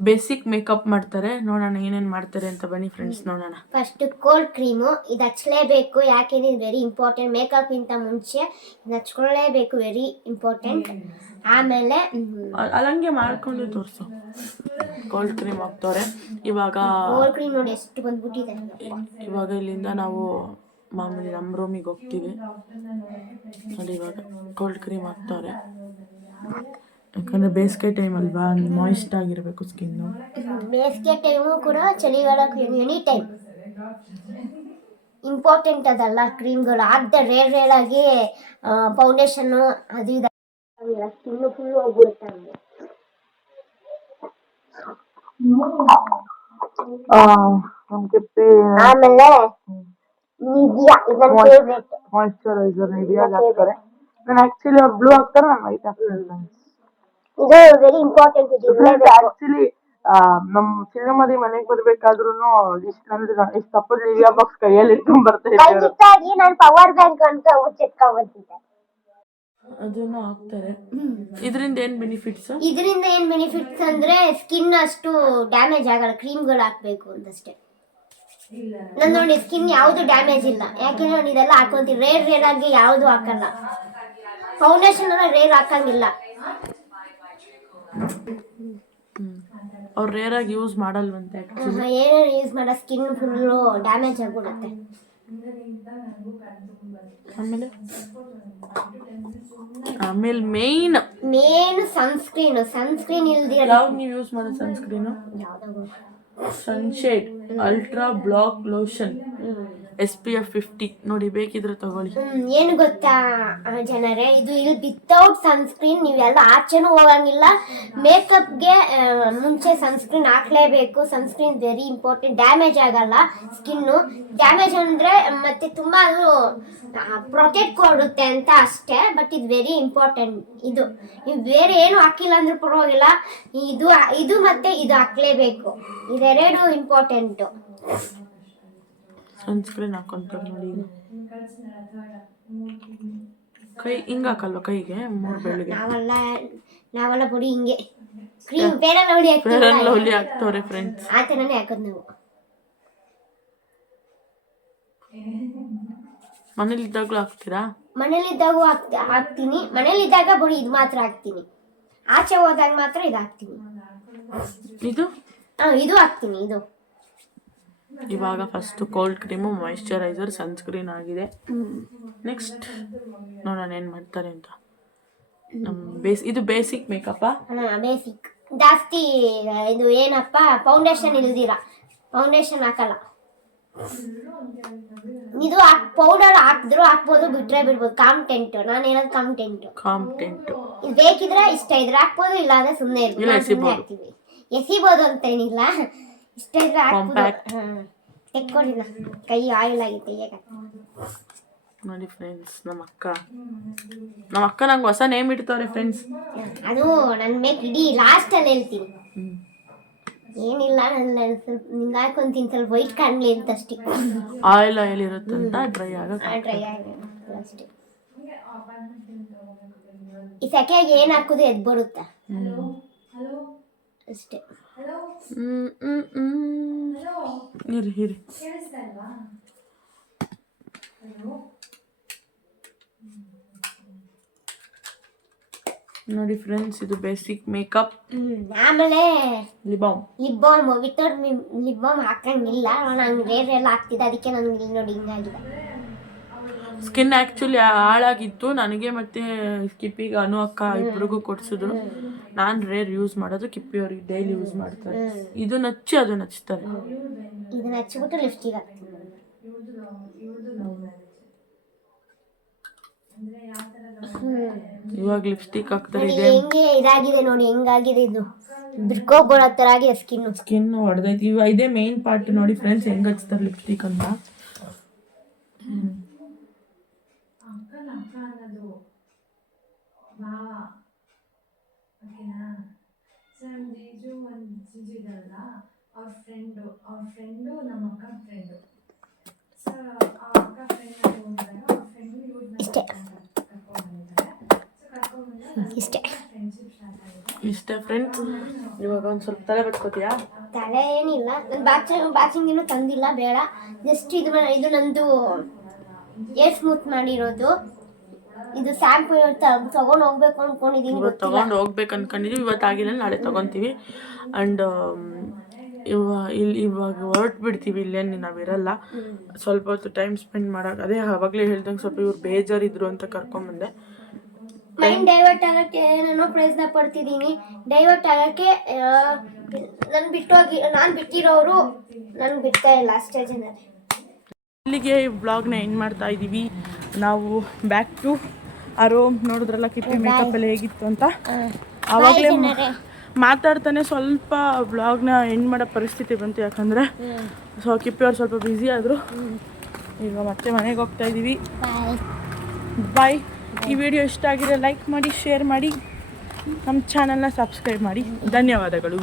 ಬೇಸಿಕ್ ಮೇಕಪ್ ಮಾಡ್ತಾರೆ. ನೋಡೋಣ ಏನೇನು ಮಾಡ್ತಾರೆ ಅಂತ, ಬನ್ನಿ ಫ್ರೆಂಡ್ಸ್ ನೋಡೋಣ. ಫಸ್ಟ್ ಕೋಲ್ಡ್ ಕ್ರೀಮು ಇದು ಹಚ್ಚಲೇಬೇಕು, ಯಾಕೆಂದ್ರೆ ಇದು ವೆರಿ ಇಂಪಾರ್ಟೆಂಟ್. ಮೇಕಪ್ಗಿಂತ ಮುಂಚೆ ಇದು ಹಚ್ಕೊಳ್ಳೇಬೇಕು, ವೆರಿ ಇಂಪಾರ್ಟೆಂಟ್. ಆಮೇಲೆ ಅಲ್ಲಂಗೆ ಮಾಡ್ಕೊಂಡು ತೋರಿಸು. ಕೋಲ್ಡ್ ಕ್ರೀಮ್ ಹಾಕ್ತವ್ರೆ ಇವಾಗ. ಕೋಲ್ಡ್ ಕ್ರೀಮ್ ನೋಡಿ ಎಷ್ಟು ಬಂದ್ಬಿಟ್ಟಿದೆ. ಇವಾಗ ಇಲ್ಲಿಂದ ನಾವು ಮಾಮೂಲಿ ನಮ್ಮ ರೂಮಿಗೆ ಹೋಗ್ತೀವಿ ನೋಡಿ. ಇವಾಗ ಕೋಲ್ಡ್ ಕ್ರೀಮ್ ಹಾಕ್ತವ್ರೆ, ಯಾಕಂದರೆ ಬೇಸಿಗೆ ಟೈಮ್ ಅಲ್ವಾ, ಮಾಯಿಸ್ಟ್ ಆಗಿರಬೇಕು ಸ್ಕಿನ್ನು. ಬೇಸಿಗೆ ಟೈಮು ಕೂಡ, ಚಳಿಗಾಲ ಕ್ರೀಮ್, ಎನಿ ಟೈಮ್ ಇಂಪಾರ್ಟೆಂಟ್ ಅದಲ್ಲ ಕ್ರೀಮ್ಗಳು. ಆಗದೆ ರೇರ್ ಆಗಿ ಫೌಂಡೇಶನ್ನು ಅದು ಇದು ಸ್ಕಿನ್ನು ಫುಲ್ ಹೋಗ್ಬಿಡುತ್ತೆ ನಮಗೆ. ಆಮೇಲೆ ನಿವಿಯಾ, ಇದನ್ನ ಫೇವರೇಟ್ ಮಾಯಿಶ್ಚರೈಸರ್ ನಿವಿಯಾ ಹಾಕ್ತಾರೆ. ನಾನು ಆಕ್ಚುಲಿ ಅವ್ರು ಬ್ಲೂ ಹಾಕ್ತಾರೆ, ನಾನು ವೈಟ್ ಹಾಕ್ತೀನಿ. ಇದು ವೆರಿ ಇಂಪಾರ್ಟೆಂಟ್. ಇದು ಆಕ್ಚುಲಿ ನಮ್ಮ ಚಿನ್ನಮರಿ ಮನೆಗೆ ಬರ್ಬೇಕಾದ್ರೂ ಇಷ್ಟು ತಪ್ಪದ ನಿವಿಯಾ ಬಾಕ್ಸ್ ಕೈಯಲ್ಲಿ ಇಟ್ಕೊಂಡ್ ಬರ್ತಾ ಇದ್ದಾಗಿ ನಾನು ಪವರ್ ಬ್ಯಾಂಕ್ ಅಂತ ಚೆಕ್ಕೊಂಡ್ಬರ್ತಿದ್ದೆ. ಅದನ್ನು ಹಾಕ್ತಾರೆ. ಇದರಿಂದ ಏನು ಬೆನಿಫಿಟ್ಸ್? ಇದರಿಂದ ಏನು ಬೆನಿಫಿಟ್ಸ್ ಅಂದ್ರೆ ಸ್ಕಿನ್ ಅಷ್ಟು ಡ್ಯಾಮೇಜ್ ಆಗಲ್ಲ, ಕ್ರೀಮ್ಗಳು ಹಾಕ್ಬೇಕು ಅಂತಷ್ಟೇ. ನಾನು ನೋಡಿ ಸ್ಕಿನ್ ಯಾವುದು ಡ್ಯಾಮೇಜ್ ಇಲ್ಲ, ಯಾಕೆಂದ್ರೆ ನಾನು ಇದೆಲ್ಲ ಹಾಕೊಂತೀನಿ. ರೇರ್ ಆಗಿ ಯಾವುದು ಹಾಕಲ್ಲ. ಫೌಂಡೇಶನ್ ಎಲ್ಲ ರೇರ್ ಹಾಕಂಗಿಲ್ಲ. ಅವ್ರು ರೇರ್ ಆಗಿ ಯೂಸ್ ಮಾಡಲ್ವಂತೆ. ಏನೇನು ಯೂಸ್ ಮಾಡೋ, ಸ್ಕಿನ್ ಫುಲ್ಲು ಡ್ಯಾಮೇಜ್ ಆಗ್ಬಿಡುತ್ತೆ. ಆಮೇಲೆ ಮೇನ್ ಸನ್ಸ್ಕ್ರೀನ್ ಇಲ್ದಿರ. ಯಾವ್ದು ನೀವು ಯೂಸ್ ಮಾಡೋ sunscreen? Sunshade ultra block lotion SPF 50 ನೋಡಿ, ಬೇಕಿದ್ರೆ ತಗೊಳ್ಳಿ. ಏನು ಗೊತ್ತಾ ಜನರೇ, ಇದು ಇಲ್ಲಿ ವಿತೌಟ್ ಸನ್ಸ್ಕ್ರೀನ್ ನೀವೆಲ್ಲ ಆಚೆನೂ ಹೋಗಂಗಿಲ್ಲ. ಮೇಕಪ್ಗೆ ಮುಂಚೆ ಸನ್ಸ್ಕ್ರೀನ್ ಹಾಕ್ಲೇಬೇಕು. Sunscreen very important. ಡ್ಯಾಮೇಜ್ ಆಗಲ್ಲ ಸ್ಕಿನ್ನು. ಡ್ಯಾಮೇಜ್ ಅಂದರೆ ಮತ್ತೆ ತುಂಬ ಅದು ಪ್ರೊಟೆಕ್ಟ್ ಕೊಡುತ್ತೆ ಅಂತ ಅಷ್ಟೇ, ಬಟ್ ಇದು ವೆರಿ ಇಂಪಾರ್ಟೆಂಟ್. ಇದು ನೀವು ಬೇರೆ ಏನು ಹಾಕಿಲ್ಲ ಅಂದ್ರೂ ಪರವಾಗಿಲ್ಲ, ಇದು ಮತ್ತೆ ಇದು ಹಾಕ್ಲೇಬೇಕು. ಇದೆರಡು ಇಂಪಾರ್ಟೆಂಟು. ಸನ್ಸ್ಕ್ರೀನ್ ಹಾಕೊಂತಾರೆ ನೋಡಿ ಈಗ. ಕೈ ಹಿಂಗೆ ಹಾಕಲ್ವ ಕೈಗೆ 3 ಬೆಳ್ಳಿಗೆ ನಾವೆಲ್ಲ ಬರೀ ಹಿಂಗೆ cream Fair and Lovely Lovely ಹಾಕ್ತವ್ರೆ ಫ್ರೆಂಡ್ಸ್. ಆ ಥರನೇ ಹಾಕೋದು ನಾವು. ಮನೇಲಿದ್ದಾಗಲೂ ಹಾಕ್ತೀರಾ? ಮನೇಲಿದ್ದಾಗೂ ಹಾಕ್ತೀನಿ. ಮನೇಲಿದ್ದಾಗ ಬರೀ ಇದು ಮಾತ್ರ ಹಾಕ್ತೀನಿ. ಆಚೆ ಹೋದಾಗ ಮಾತ್ರ ಇದು ಹಾಕ್ತೀನಿ. ಇದು ಇದು ಹಾಕ್ತೀನಿ. ಇದು ಇವಾಗ first cold cream, moisturiser, sunscreen ಆಗಿದೆ. ನೆಕ್ಸ್ಟ್ ನೋಡೋಣ ಏನು ಮಾಡ್ತಾರೆ ಅಂತ. ಇದು ಬೇಸಿಕ್ ಮೇಕಪ್ಪಾ? ಬೇಸಿಕ್. ಜಾಸ್ತಿ ಇದು ಏನಪ್ಪ ಫೌಂಡೇಶನ್ ಇಲ್ದಿರ ಫೌಂಡೇಶನ್ ಹಾಕಲ್ಲ. ಇದು ಪೌಡರ್ ಹಾಕಿದ್ರು ಹಾಕ್ಬೋದು, ಬಿಟ್ರೆ ಬಿಡ್ಬೋದು. ಕಾಂಟೆಂಟ್ ನಾನು ಹೇಳೋದು ಕಾಂಟೆಂಟ್. ಇದು ಬೇಕಿದ್ರೆ ಇಷ್ಟ ಇದ್ರೆ ಹಾಕ್ಬೋದು, ಇಲ್ಲ ಅಂದ್ರೆ ಸುಮ್ಮನೆ ಹಾಕ್ತೀವಿ. ಎಸಿಬೋದು ಅಂತ ಏನಿಲ್ಲ, ಇಷ್ಟ ಇದ್ರೆ ಹಾಕ್ಬೋದು. ತೆಕ್ಕೊಡಿಲ್ಲ, ಕೈ ಆಯಿಲ್ ಆಗಿತ್ತು ಈಗ ನೋಡಿ ಫ್ರೆಂಡ್ಸ್. ನಮ್ಮ ಅಕ್ಕ ನಂಗೆ ಹೊಸ ನೇಮ್ ಇಡ್ತವ್ರೆ ಫ್ರೆಂಡ್ಸ್. ಅದು ನನ್ನ ಮೇಕ್ ಇಡೀ ಲಾಸ್ಟಲ್ಲಿ ಹೇಳ್ತೀನಿ. ಏನಿಲ್ಲ, ನನ್ನ ಸ್ವಲ್ಪ ನಿಂಗೆ ಹಾಕೊಂತೀನಿ, ಸ್ವಲ್ಪ ವೈಟ್ ಕಾಣಲಿ ಅಂತ ಅಷ್ಟೇ. ಆಯಿಲ್ ಇರುತ್ತಂತ ಡ್ರೈ ಅಷ್ಟೇ. ಈ ಸೆಕೆಗೆ ಏನು ಹಾಕೋದು ಎದ್ದು ಬರುತ್ತಾ ಅಷ್ಟೇ. ಇರಿ ನೋಡಿ ಫ್ರೆಂಡ್ಸ್, ಇದು ಬೇಸಿಕ್ ಮೇಕಪ್. ಆಮೇಲೆ lip balm without lip balm ಹಾಕಂಗಿಲ್ಲ. ನಂಗೆ ರೇರ್ ಎಲ್ಲ ಆಗ್ತಿದೆ, ಅದಕ್ಕೆ ನನಗೆ ಇಲ್ಲಿ ನೋಡಿ ಹಿಂಗಾಗಿದೆ. ಸ್ಕಿನ್ ಆ್ಯಕ್ಚುಲಿ ಹಾಳಾಗಿತ್ತು ನನಗೆ ಮತ್ತೆ ಕಿಪ್ಪಿಗೆ, ಅನು ಅಕ್ಕ ಇಬ್ರಿಗೂ ಕೊಡ್ಸಿದ್ರು. ನಾನು ರೇರ್ ಯೂಸ್ ಮಾಡೋದು, ಕಿಪ್ಪಿ ಅವ್ರಿಗೆ ಡೈಲಿ ಯೂಸ್ ಮಾಡ್ತಾರೆ. ಇದು ನಚ್ಚಿ ಅದು ನಚ್ತಾರೆ. ಇದನ್ನ ಹಚ್ಚಿಬಿಟ್ಟು ಲಿಪ್ಸ್ಟಿಕ್ ಹಾಕ್ತೀನಿ. ಇವಾಗ ಲಿಪ್ಸ್ಟಿಕ್ ಹಾಕ್ತಾರೆ. ಹೆಂಗೆ ಇದಾಗಿದೆ ನೋಡಿ, ಹೆಂಗಾಗಿದೆ ಇದು ಬಿಡ್ಕೋಬೋಳ ಥರ ಆಗಿದೆ ಸ್ಕಿನ್ ಹೊಡೆದೈತಿ. ಇದೇ ಮೇನ್ ಪಾರ್ಟ್ ನೋಡಿ ಫ್ರೆಂಡ್ಸ್, ಹೆಂಗ್ ಹಚ್ತಾರೆ ಲಿಪ್ಸ್ಟಿಕ್ ಅಂತ. ಇಷ್ಟೇ ಫ್ರೆಂಡ್ಸ್. ಇವಾಗ ಒಂದು ಸ್ವಲ್ಪ ತಲೆ ಬಟ್ಕೋತೀಯಾ? ತಲೆ ಏನಿಲ್ಲ, ನಾನು ಬಾಚಿಂಗ್ ಏನೂ ತಂದಿಲ್ಲ, ಬೇಡ. ಜಸ್ಟ್ ಇದು ನಂದು ಏರ್ ಸ್ಮೂತ್ ಮಾಡಿರೋದು. ಇದು ಸ್ಯಾಂಪು ತಗೊಂಡು ಹೋಗ್ಬೇಕು ಅನ್ಕೊಂಡಿದೀನಿ. ತಗೊಂಡು ಹೋಗ್ಬೇಕು ಅನ್ಕೊಂಡಿದೀವಿ. ಇವತ್ತು ಆಗಿಲ್ಲ, ನಾಳೆ ತಗೊಂತೀವಿ. ಆ್ಯಂಡ್ ಇವಾಗ ಹೊರಟು ಬಿಡ್ತೀವಿ. ಇಲ್ಲೇನು ನಾವಿರಲ್ಲ, ಸ್ವಲ್ಪ ಹೊತ್ತು ಟೈಮ್ ಸ್ಪೆಂಡ್ ಮಾಡೋಕೆ. ಅದೇ ಆವಾಗಲೇ ಹೇಳ್ದಂಗೆ ಸ್ವಲ್ಪ ಇವ್ರು ಬೇಜಾರಿದ್ರು ಅಂತ ಕರ್ಕೊಂಬಂದೆ. ಮೈಂಡ್ ಡೈವರ್ಟ್ ಆಗೋಕ್ಕೆ ನಾನು ಪ್ರಯತ್ನ ಪಡ್ತಿದ್ದೀನಿ. ಡೈವರ್ಟ್ ಆಗೋಕ್ಕೆ ನಾನು ಬಿಟ್ಟಿರೋರು ನನಗೆ ಬಿಡ್ತಾ ಇಲ್ಲ, ಅಷ್ಟೇ ಜನರೇ. ಇಲ್ಲಿಗೆ ಈ ವ್ಲಾಗ್ನ ಎಂಡ್ ಮಾಡ್ತಾ ಇದ್ದೀವಿ ನಾವು. ಬ್ಯಾಕ್ ಟು ಆರೋ. ನೋಡಿದ್ರಲ್ಲ ಕಿಪ್ಪಿ ಮೇಕಪ್ ಎಲ್ಲ ಹೇಗಿತ್ತು ಅಂತ. ಆವಾಗಲೇ ಮಾತಾಡ್ತಾನೆ ಸ್ವಲ್ಪ ವ್ಲಾಗ್ನ ಎಂಡ್ ಮಾಡೋ ಪರಿಸ್ಥಿತಿ ಬಂತು, ಯಾಕಂದರೆ ಕಿಪ್ಪಿ ಅವ್ರು ಸ್ವಲ್ಪ ಬ್ಯುಸಿ ಆದರು. ಈಗ ಮತ್ತೆ ಮನೆಗೆ ಹೋಗ್ತಾ ಇದ್ದೀವಿ. ಬಾಯ್. ಈ ವಿಡಿಯೋ ಇಷ್ಟ ಆಗಿದ್ರೆ ಲೈಕ್ ಮಾಡಿ, ಶೇರ್ ಮಾಡಿ, ನಮ್ಮ ಚಾನಲ್ನ ಸಬ್ಸ್ಕ್ರೈಬ್ ಮಾಡಿ. ಧನ್ಯವಾದಗಳು.